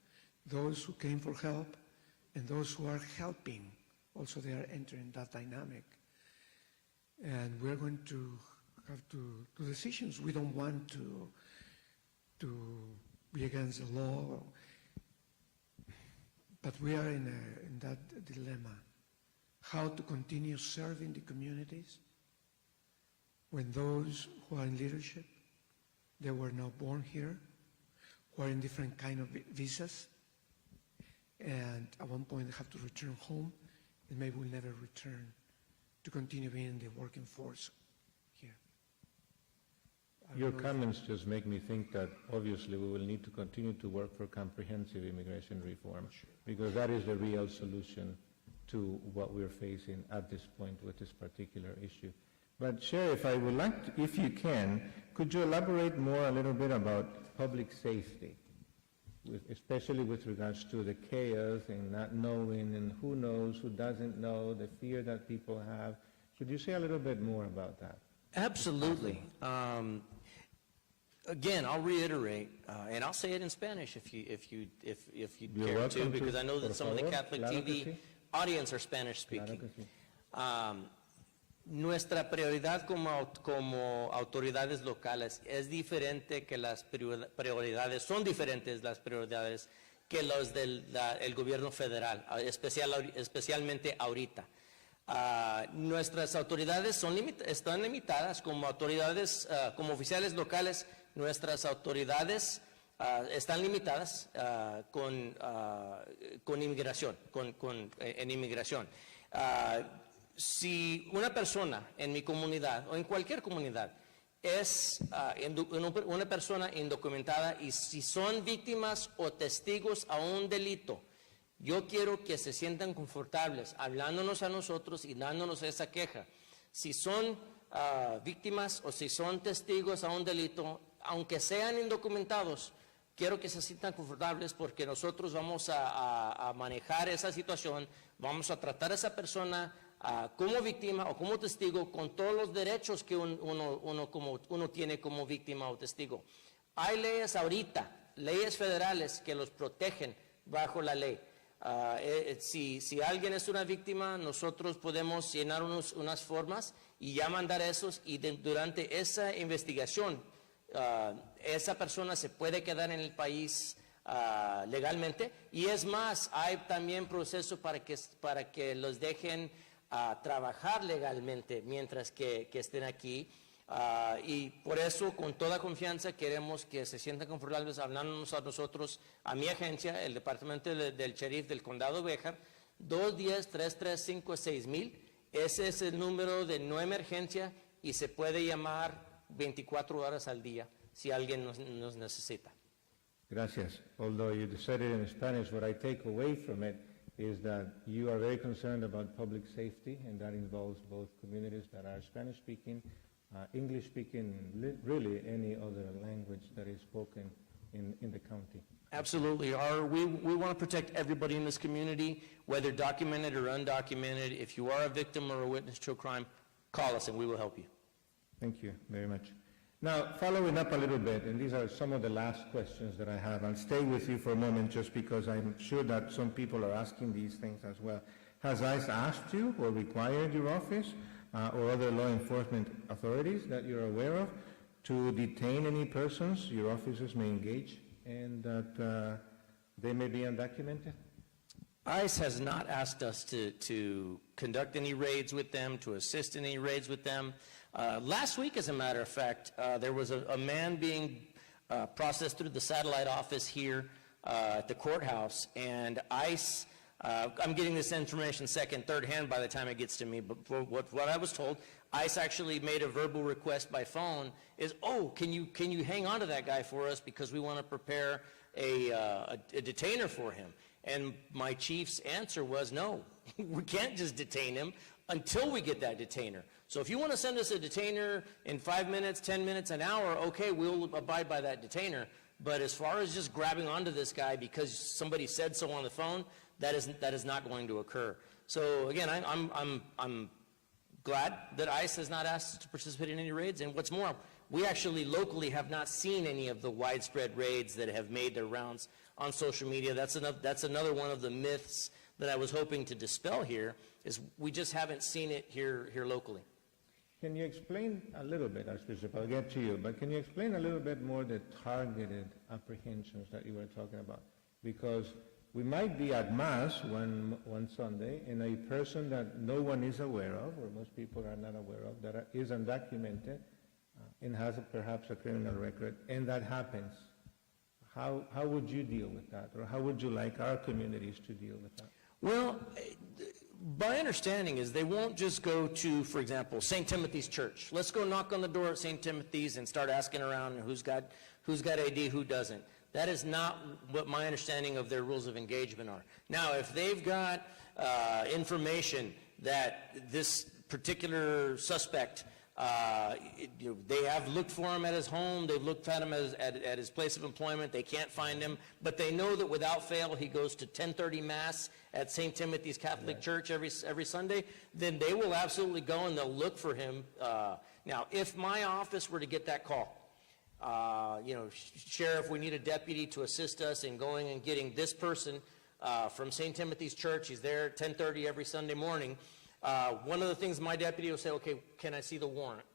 Those who came for help and those who are helping, also they are entering that dynamic. And we're going to have to do decisions. We don't want to be against the law, but we are in that dilemma. How to continue serving the communities when those who are in leadership, they were not born here, who are in different kind of visas, and at one point they have to return home, and maybe will never return to continue being in the working force here. Your comments just make me think that obviously we will need to continue to work for comprehensive immigration reform, because that is the real solution to what we're facing at this point with this particular issue. But Sheriff, I would like to, if you can, could you elaborate more a little bit about public safety, especially with regards to the chaos and not knowing and who knows, who doesn't know, the fear that people have. Could you say a little bit more about that? Absolutely. Again, I'll reiterate, and I'll say it in Spanish if you You're care to, welcome to. because I know that Por some of the favor. Catholic Claro que TV sí. audience are Spanish speaking. Claro que sí. Nuestra prioridad como autoridades locales es diferente que las prioridades, son diferentes las prioridades que los del el gobierno federal, especialmente ahorita. Nuestras autoridades están limitadas como autoridades, como oficiales locales. Nuestras autoridades están limitadas con inmigración, en inmigración. Si una persona en mi comunidad o en cualquier comunidad es una persona indocumentada y si son víctimas o testigos a un delito, yo quiero que se sientan confortables hablándonos a nosotros y dándonos esa queja. Si son víctimas o si son testigos a un delito, aunque sean indocumentados, quiero que se sientan confortables porque nosotros vamos a manejar esa situación, vamos a tratar a esa persona como víctima o como testigo con todos los derechos que uno tiene como víctima o testigo. Hay leyes ahorita, leyes federales que los protegen bajo la ley. Si alguien es una víctima, nosotros podemos llenar unas formas y ya mandar esos y durante esa investigación esa persona se puede quedar en el país legalmente y es más, hay también proceso para que los dejen trabajar legalmente mientras que estén aquí. Y por eso, con toda confianza, queremos que se sientan confortables hablándonos a nosotros, a mi agencia, el Departamento del Sheriff del Condado de Béjar, 210-335-6000. Ese es el número de no emergencia y se puede llamar 24 horas al día si alguien nos necesita. Gracias. Although you said it in Spanish, what I take away from it is that you are very concerned about public safety, and that involves both communities that are Spanish-speaking, English-speaking, really any other language that is spoken in the county. Absolutely. We want to protect everybody in this community, whether documented or undocumented. If you are a victim or a witness to a crime, call us and we will help you. Thank you very much. Now, following up a little bit, and these are some of the last questions that I have. I'll stay with you for a moment just because I'm sure that some people are asking these things as well. Has ICE asked you or required your office or other law enforcement authorities that you're aware of to detain any persons your officers may engage and that they may be undocumented? ICE has not asked us to conduct any raids with them, to assist in any raids with them. Last week, as a matter of fact, there was a man being processed through the satellite office here at the courthouse, and ICE, I'm getting this information second, third hand by the time it gets to me, but for what I was told, ICE actually made a verbal request by phone is, oh, can you hang on to that guy for us because we want to prepare a detainer for him. And my chief's answer was, no, we can't just detain him until we get that detainer. So if you want to send us a detainer in 5 minutes, 10 minutes, an hour, okay, we'll abide by that detainer. But as far as just grabbing onto this guy because somebody said so on the phone, that is not going to occur. So again, I'm glad that ICE has not asked us to participate in any raids. And what's more, we actually locally have not seen any of the widespread raids that have made their rounds on social media. That's another one of the myths that I was hoping to dispel here, is we just haven't seen it here locally. Can you explain a little bit, Archbishop, I'll get to you, but can you explain a little bit more the targeted apprehensions that you were talking about? Because we might be at Mass one Sunday, and a person that no one is aware of, or most people are not aware of, that is undocumented and has perhaps a criminal record, and that happens. How would you deal with that, or how would you like our communities to deal with that? Well, my understanding is they won't just go to, for example, St. Timothy's Church. Let's go knock on the door at St. Timothy's and start asking around who's got ID, who doesn't. That is not what my understanding of their rules of engagement are. Now, if they've got information that this particular suspect, they have looked for him at his home, they've looked at him at his place of employment, they can't find him, but they know that without fail he goes to 10:30 Mass at St. Timothy's Catholic Church every Sunday, then they will absolutely go and they'll look for him. Now, if my office were to get that call, Sheriff, we need a deputy to assist us in going and getting this person from St. Timothy's Church. He's there at 10:30 every Sunday morning. One of the things my deputy will say, okay, can I see the warrant?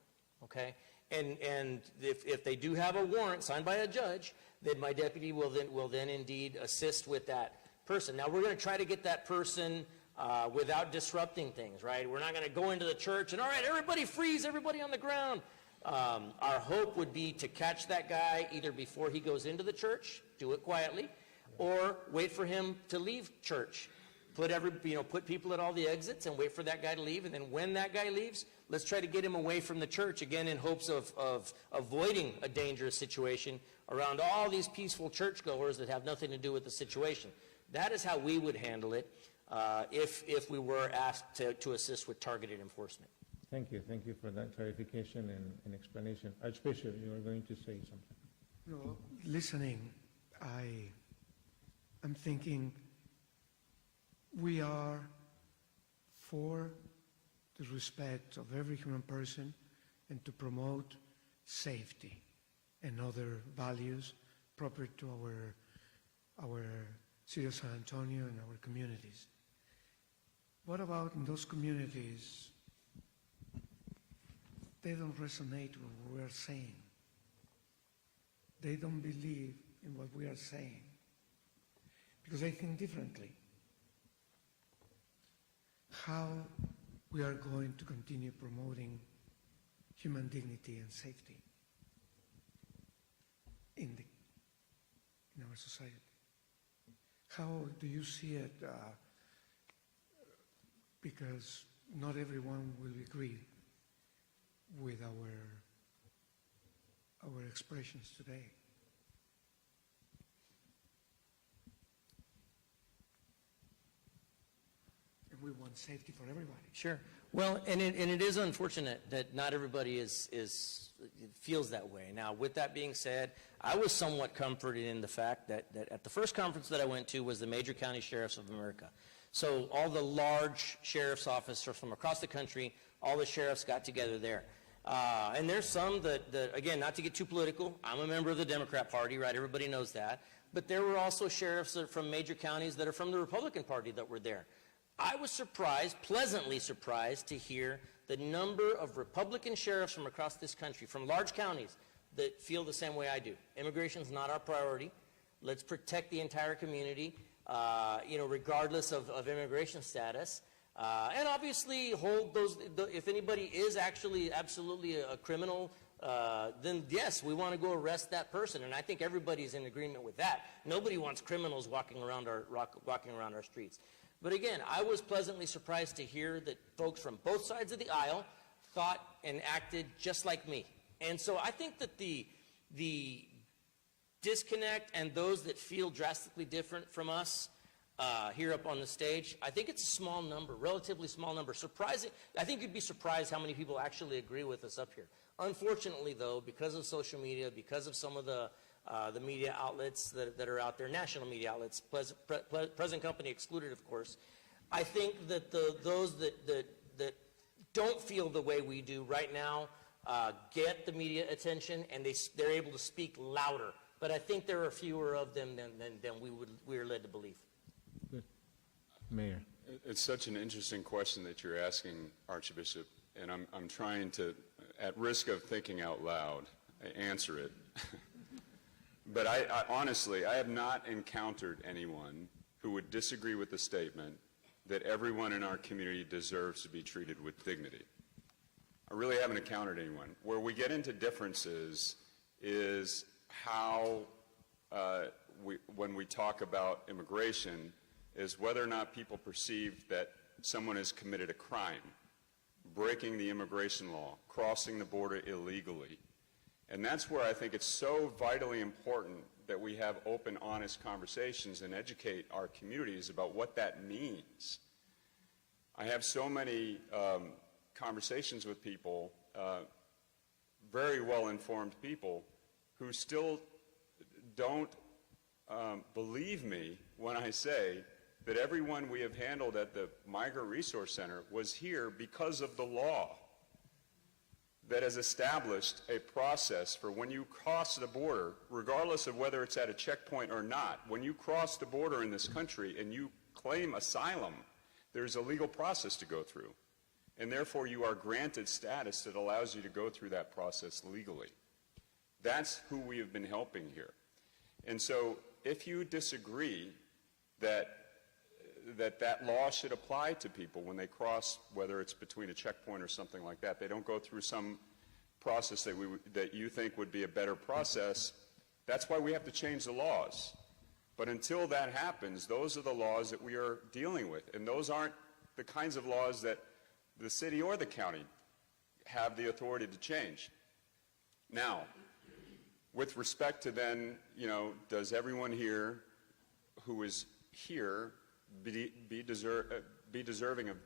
Okay? And if they do have a warrant signed by a judge, then my deputy will then indeed assist with that person. Now, we're going to try to get that person without disrupting things, right? We're not going to go into the church and, all right, everybody freeze, everybody on the ground. Our hope would be to catch that guy either before he goes into the church, do it quietly, or wait for him to leave church. Put people at all the exits and wait for that guy to leave, and then when that guy leaves, let's try to get him away from the church, again in hopes of avoiding a dangerous situation around all these peaceful churchgoers that have nothing to do with the situation. That is how we would handle it if we were asked to assist with targeted enforcement. Thank you for that clarification and explanation. Archbishop, you were going to say something. No, listening, I'm thinking we are for the respect of every human person and to promote safety and other values proper to our city of San Antonio and our communities. What about in those communities? They don't resonate with what we are saying. They don't believe in what we are saying because they think differently. How we are going to continue promoting human dignity and safety in our society? How do you see it? Because not everyone will agree with our expressions today. And we want safety for everybody. Sure. Well, and it is unfortunate that not everybody feels that way. Now, with that being said, I was somewhat comforted in the fact that at the first conference that I went to was the Major County Sheriffs of America. So all the large sheriff's officers from across the country, all the sheriffs got together there. And there's some that, again, not to get too political, I'm a member of the Democrat Party, right? Everybody knows that. But there were also sheriffs that are from major counties that are from the Republican Party that were there. I was surprised, pleasantly surprised, to hear the number of Republican sheriffs from across this country, from large counties, that feel the same way I do. Immigration is not our priority. Let's protect the entire community, regardless of immigration status. And obviously hold those, if anybody is actually absolutely a criminal, then yes, we want to go arrest that person. And I think everybody's in agreement with that. Nobody wants criminals walking around our streets. But again, I was pleasantly surprised to hear that folks from both sides of the aisle thought and acted just like me. And so I think that the disconnect and those that feel drastically different from us here up on the stage, I think it's a small number, relatively small number. Surprising. I think you'd be surprised how many people actually agree with us up here. Unfortunately, though, because of social media, because of some of the media outlets that are out there, national media outlets, present company excluded, of course, I think that those that don't feel the way we do right now get the media attention, and they're able to speak louder. But I think there are fewer of them than we are led to believe. Good. Mayor. It's such an interesting question that you're asking, Archbishop, and I'm trying to, at risk of thinking out loud, answer it. But I honestly, I have not encountered anyone who would disagree with the statement that everyone in our community deserves to be treated with dignity. I really haven't encountered anyone. Where we get into differences is how, when we talk about immigration, is whether or not people perceive that someone has committed a crime, breaking the immigration law, crossing the border illegally. And that's where I think it's so vitally important that we have open, honest conversations and educate our communities about what that means. I have so many conversations with people, very well-informed people, who still don't believe me when I say that everyone we have handled at the Migrant Resource Center was here because of the law that has established a process for when you cross the border, regardless of whether it's at a checkpoint or not, when you cross the border in this country and you claim asylum, there's a legal process to go through. And therefore, you are granted status that allows you to go through that process legally. That's who we have been helping here. And so if you disagree that that law should apply to people when they cross, whether it's between a checkpoint or something like that, they don't go through some process that you think would be a better process, that's why we have to change the laws. But until that happens, those are the laws that we are dealing with. And those aren't the kinds of laws that the city or the county have the authority to change. Now, with respect to then, does everyone here who is here be deserving of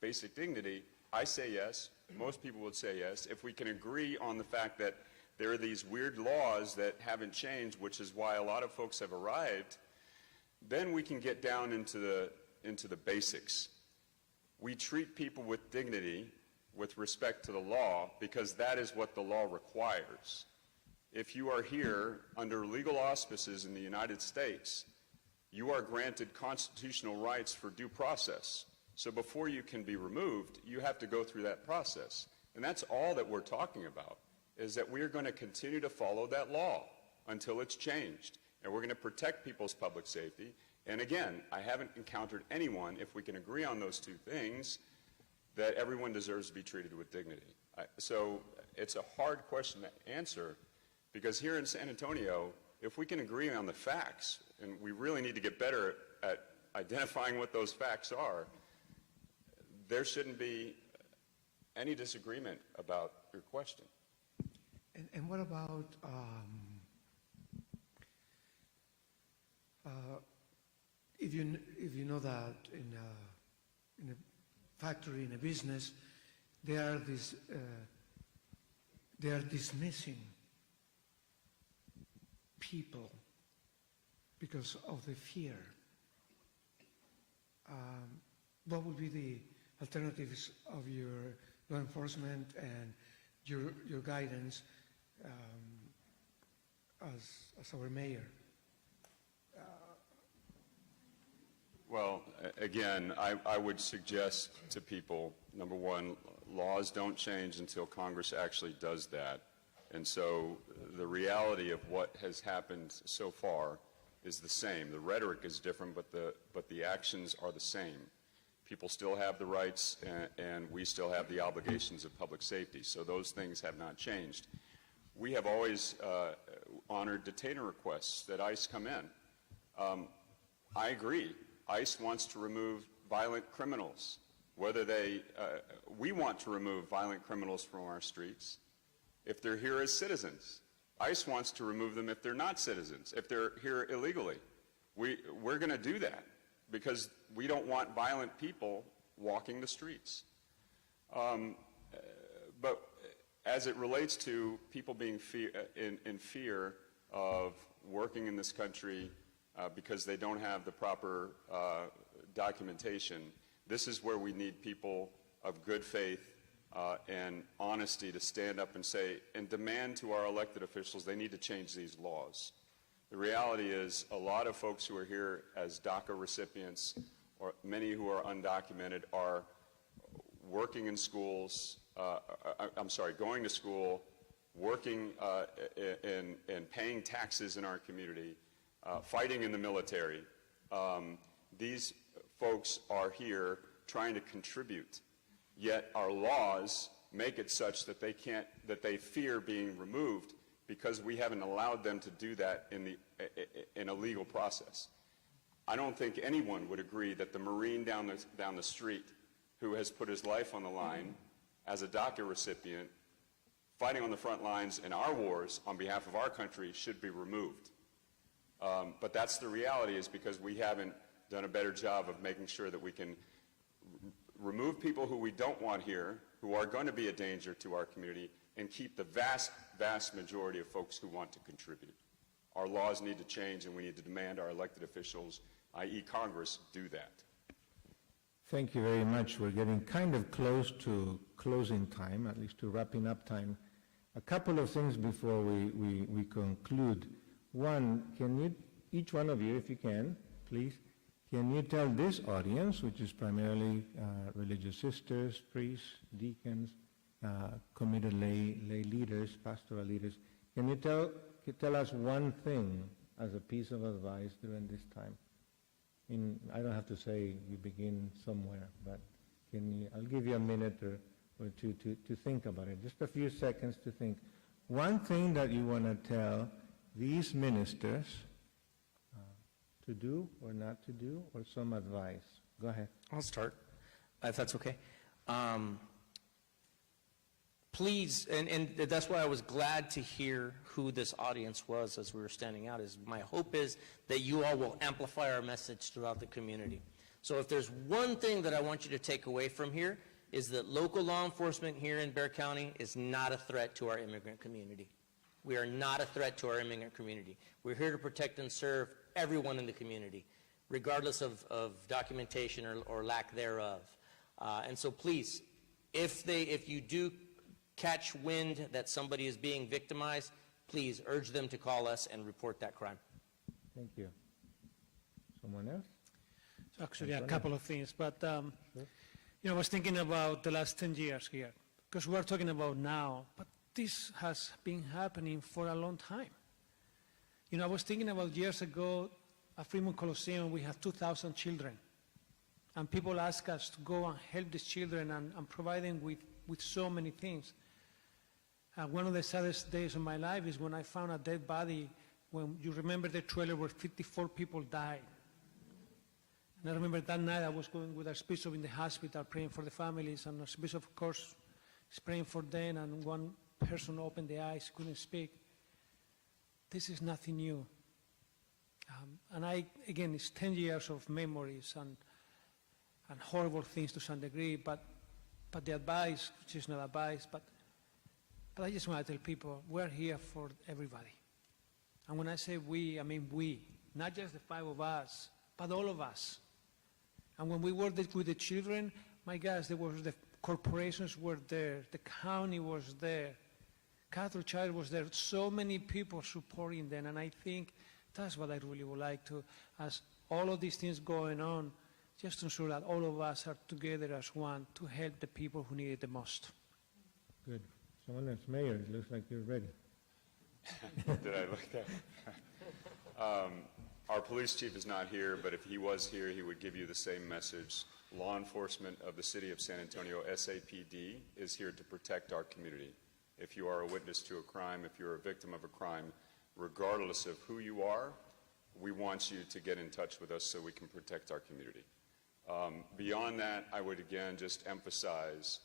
basic dignity? I say yes. Most people would say yes. If we can agree on the fact that there are these weird laws that haven't changed, which is why a lot of folks have arrived, then we can get down into the basics. We treat people with dignity with respect to the law because that is what the law requires. If you are here under legal auspices in the United States, you are granted constitutional rights for due process. So before you can be removed, you have to go through that process. And that's all that we're talking about, is that we're going to continue to follow that law until it's changed. And we're going to protect people's public safety. And again, I haven't encountered anyone, if we can agree on those two things, that everyone deserves to be treated with dignity. So it's a hard question to answer, because here in San Antonio, if we can agree on the facts, and we really need to get better at identifying what those facts are, there shouldn't be any disagreement about your question. And what about if you know that in a factory, in a business, they are dismissing people because of the fear. What would be the alternatives of your law enforcement and your guidance as our mayor? Well, again, I would suggest to people, number one, laws don't change until Congress actually does that. And so the reality of what has happened so far is the same. The rhetoric is different, but the actions are the same. People still have the rights, and we still have the obligations of public safety. So those things have not changed. We have always honored detainer requests that ICE come in. I agree. ICE wants to remove violent criminals. We want to remove violent criminals from our streets if they're here as citizens. ICE wants to remove them if they're not citizens, if they're here illegally. We're going to do that because we don't want violent people walking the streets. But as it relates to people being in fear of working in this country because they don't have the proper documentation, this is where we need people of good faith and honesty to stand up and say and demand to our elected officials they need to change these laws. The reality is a lot of folks who are here as DACA recipients, or many who are undocumented, are working in schools, going to school, working and paying taxes in our community, fighting in the military. These folks are here trying to contribute, yet our laws make it such that they fear being removed because we haven't allowed them to do that in a legal process. I don't think anyone would agree that the Marine down the street who has put his life on the line as a DACA recipient, fighting on the front lines in our wars on behalf of our country, should be removed. But that's the reality, is because we haven't done a better job of making sure that we can remove people who we don't want here, who are going to be a danger to our community, and keep the vast, vast majority of folks who want to contribute. Our laws need to change, and we need to demand our elected officials, i.e. Congress, do that. Thank you very much. We're getting kind of close to closing time, at least to wrapping up time. A couple of things before we conclude. One, can you, each one of you, if you can, please, can you tell this audience, which is primarily religious sisters, priests, deacons, committed lay leaders, pastoral leaders, can you tell us one thing as a piece of advice during this time? I don't have to say you begin somewhere, but I'll give you a minute or two to think about it. Just a few seconds to think. One thing that you want to tell these ministers to do or not to do, or some advice. Go ahead. I'll start, if that's okay. Please, and that's why I was glad to hear who this audience was as we were standing out, is my hope is that you all will amplify our message throughout the community. So if there's one thing that I want you to take away from here, is that local law enforcement here in Bexar County is not a threat to our immigrant community. We are not a threat to our immigrant community. We're here to protect and serve everyone in the community, regardless of documentation or lack thereof. And so please, if you do catch wind that somebody is being victimized, please urge them to call us and report that crime. Thank you. Someone else? Actually, a couple of things, but I was thinking about the last 10 years here, because we're talking about now, but this has been happening for a long time. I was thinking about years ago at Fremont Coliseum, we had 2,000 children, and people ask us to go and help these children and provide them with so many things. One of the saddest days of my life is when I found a dead body, when you remember the trailer where 54 people died. And I remember that night I was going with Archbishop in the hospital praying for the families, and Archbishop, of course, is praying for them, and one person opened the eyes, couldn't speak. This is nothing new. And again, it's 10 years of memories and horrible things to some degree, but the advice, which is not advice, but I just want to tell people, we're here for everybody. And when I say we, I mean we, not just the 5 of us, but all of us. And when we worked with the children, my gosh, the corporations were there, the county was there, Catholic Child was there, so many people supporting them, and I think that's what I really would like to, as all of these things going on, just to ensure that all of us are together as one to help the people who need it the most. Good. Someone else, Mayor, it looks like you're ready. Did I look that? Our police chief is not here, but if he was here, he would give you the same message. Law enforcement of the city of San Antonio, SAPD, is here to protect our community. If you are a witness to a crime, if you're a victim of a crime, regardless of who you are, we want you to get in touch with us so we can protect our community. Beyond that, I would again just emphasize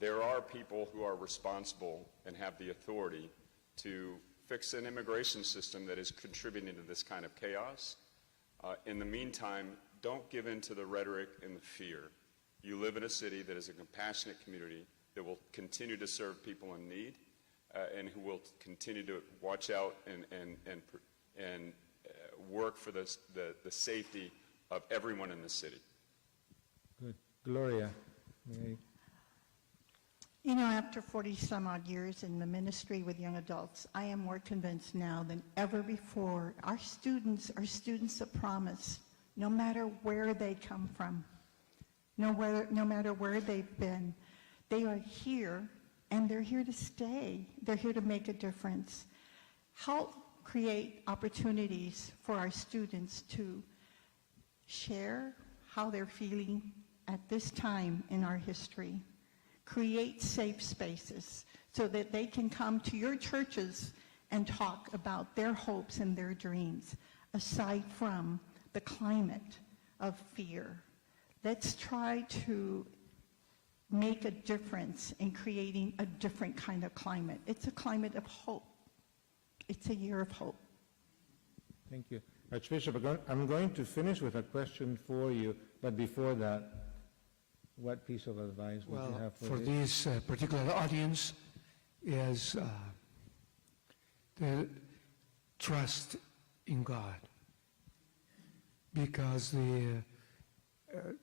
there are people who are responsible and have the authority to fix an immigration system that is contributing to this kind of chaos. In the meantime, don't give in to the rhetoric and the fear. You live in a city that is a compassionate community that will continue to serve people in need and who will continue to watch out and work for the safety of everyone in the city. Good. Gloria, may After 40-some-odd years in the ministry with young adults, I am more convinced now than ever before. Our students are students of promise, no matter where they come from, no matter where they've been. They are here, and they're here to stay. They're here to make a difference. Help create opportunities for our students to share how they're feeling at this time in our history. Create safe spaces so that they can come to your churches and talk about their hopes and their dreams, aside from the climate of fear. Let's try to make a difference in creating a different kind of climate. It's a climate of hope. It's a year of hope. Thank you. Archbishop, I'm going to finish with a question for you, but before that, what piece of advice would you have for this? this particular audience is the trust in God, because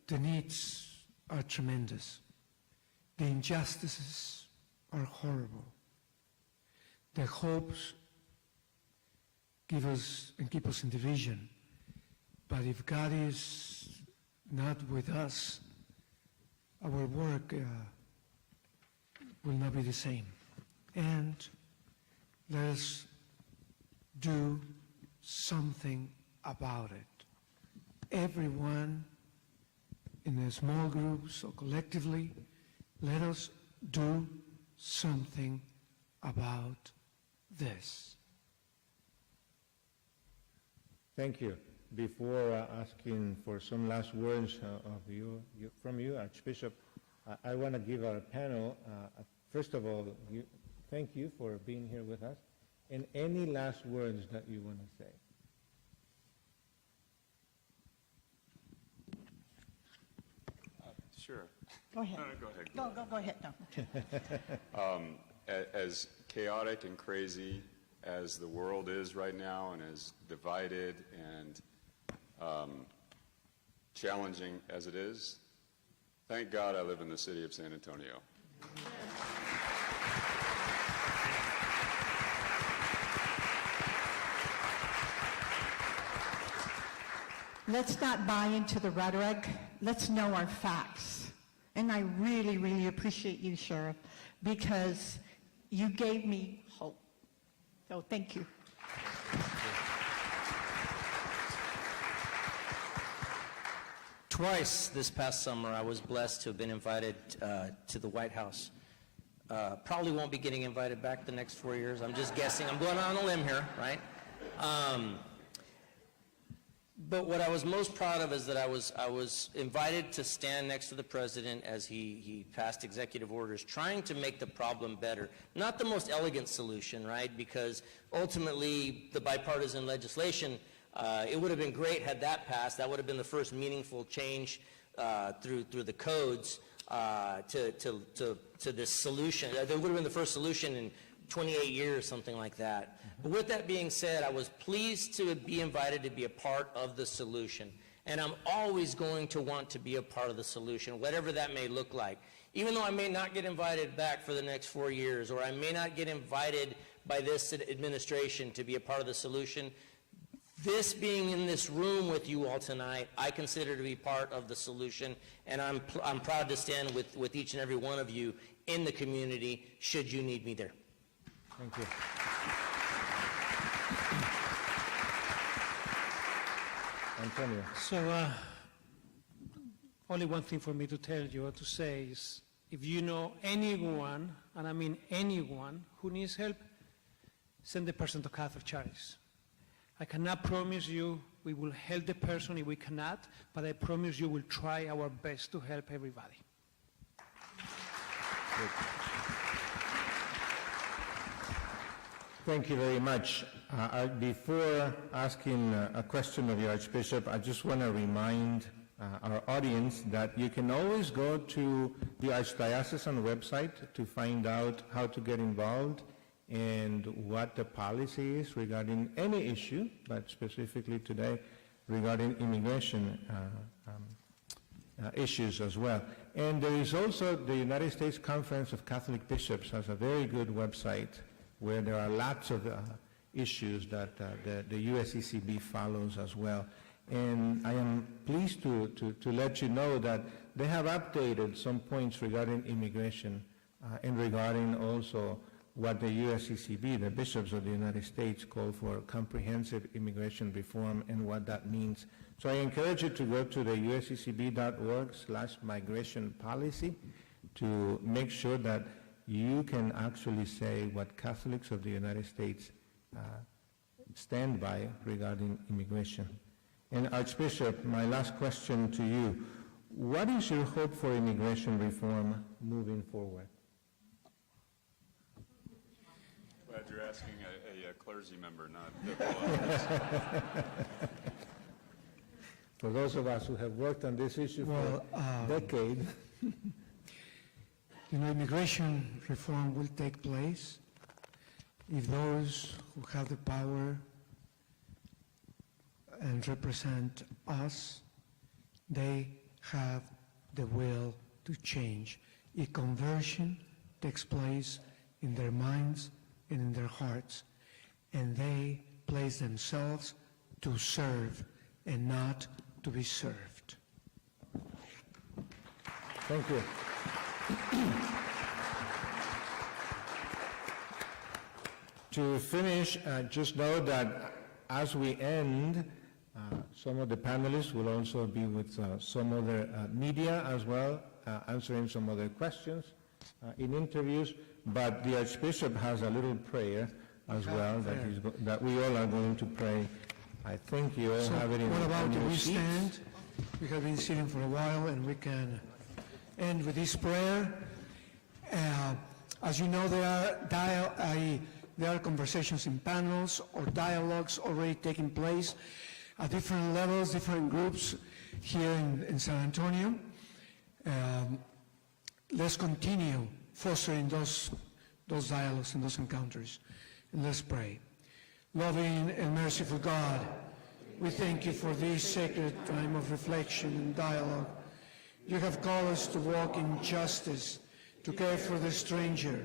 the needs are tremendous. The injustices are horrible. The hopes give us and keep us in division. But if God is not with us, our work will not be the same. And let us do something about it. Everyone, in the small groups or collectively, let us do something about this. Thank you. Before asking for some last words from you, Archbishop, I want to give our panel, first of all, thank you for being here with us, and any last words that you want to say. Sure. Go ahead. Go ahead. Go ahead. No. As chaotic and crazy as the world is right now, and as divided and challenging as it is, thank God I live in the city of San Antonio. Let's not buy into the rhetoric. Let's know our facts. And I really, really appreciate you, Sheriff, because you gave me hope. So thank you. Twice this past summer, I was blessed to have been invited to the White House. Probably won't be getting invited back the next 4 years. I'm just guessing. I'm going on a limb here, right? But what I was most proud of is that I was invited to stand next to the president as he passed executive orders, trying to make the problem better. Not the most elegant solution, right? Because ultimately, the bipartisan legislation, it would have been great had that passed. That would have been the first meaningful change through the codes to this solution. That would have been the first solution in 28 years, something like that. But with that being said, I was pleased to be invited to be a part of the solution. And I'm always going to want to be a part of the solution, whatever that may look like. Even though I may not get invited back for the next 4 years, or I may not get invited by this administration to be a part of the solution, this being in this room with you all tonight, I consider to be part of the solution, and I'm proud to stand with each and every one of you in the community should you need me there. Thank you. Antonio. So, only one thing for me to tell you or to say is, if you know anyone, and I mean anyone, who needs help, send the person to Catholic Charities. I cannot promise you we will help the person if we cannot, but I promise you we'll try our best to help everybody. Good. Thank you very much. Before asking a question of the Archbishop, I just want to remind our audience that you can always go to the Archdiocesan website to find out how to get involved and what the policy is regarding any issue, but specifically today regarding immigration issues as well. And there is also the United States Conference of Catholic Bishops has a very good website where there are lots of issues that the USCCB follows as well. And I am pleased to let you know that they have updated some points regarding immigration and regarding also what the USCCB, the bishops of the United States, call for comprehensive immigration reform and what that means. So I encourage you to go to the usccb.org/migration policy to make sure that you can actually say what Catholics of the United States stand by regarding immigration. And Archbishop, my last question to you. What is your hope for immigration reform moving forward? Glad you're asking a clergy member, not the For those of us who have worked on this issue Well, for decades, immigration reform will take place if those who have the power and represent us, they have the will to change. A conversion takes place in their minds and in their hearts, and they place themselves to serve and not to be served. thank you. To finish, just know that as we end, some of the panelists will also be with some other media as well, answering some other questions in interviews. But the Archbishop has a little prayer as well that we all are going to pray. I think you all So have it in what about your if we seats. stand? We have been sitting for a while, and we can end with this prayer. As you know, there are conversations in panels or dialogues already taking place at different levels, different groups here in San Antonio. Let's continue fostering those dialogues and those encounters. And let's pray. Loving and merciful God, we thank you for this sacred time of reflection and dialogue. You have called us to walk in justice, to care for the stranger,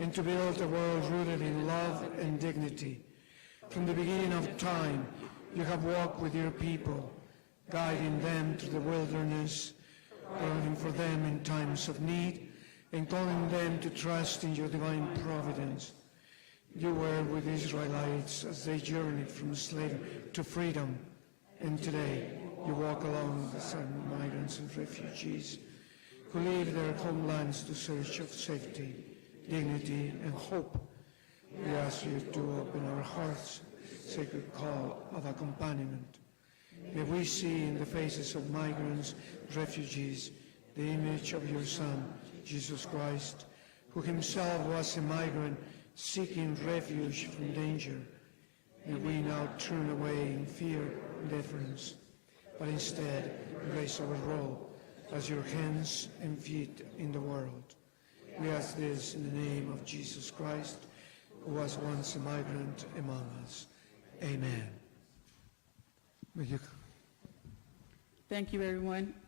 and to build a world rooted in love and dignity. From the beginning of time, you have walked with your people, guiding them through the wilderness, providing for them in times of need, and calling them to trust in your divine providence. You were with Israelites as they journeyed from slavery to freedom, and today you walk along with some migrants and refugees who leave their homelands to search of safety, dignity, and hope. We ask you to open our hearts, sacred call of accompaniment. May we see in the faces of migrants, refugees, the image of your Son, Jesus Christ, who himself was a migrant seeking refuge from danger. May we now turn away in fear and deference, but instead embrace our role as your hands and feet in the world. We ask this in the name of Jesus Christ, who was once a migrant among us. Amen. Thank you, everyone.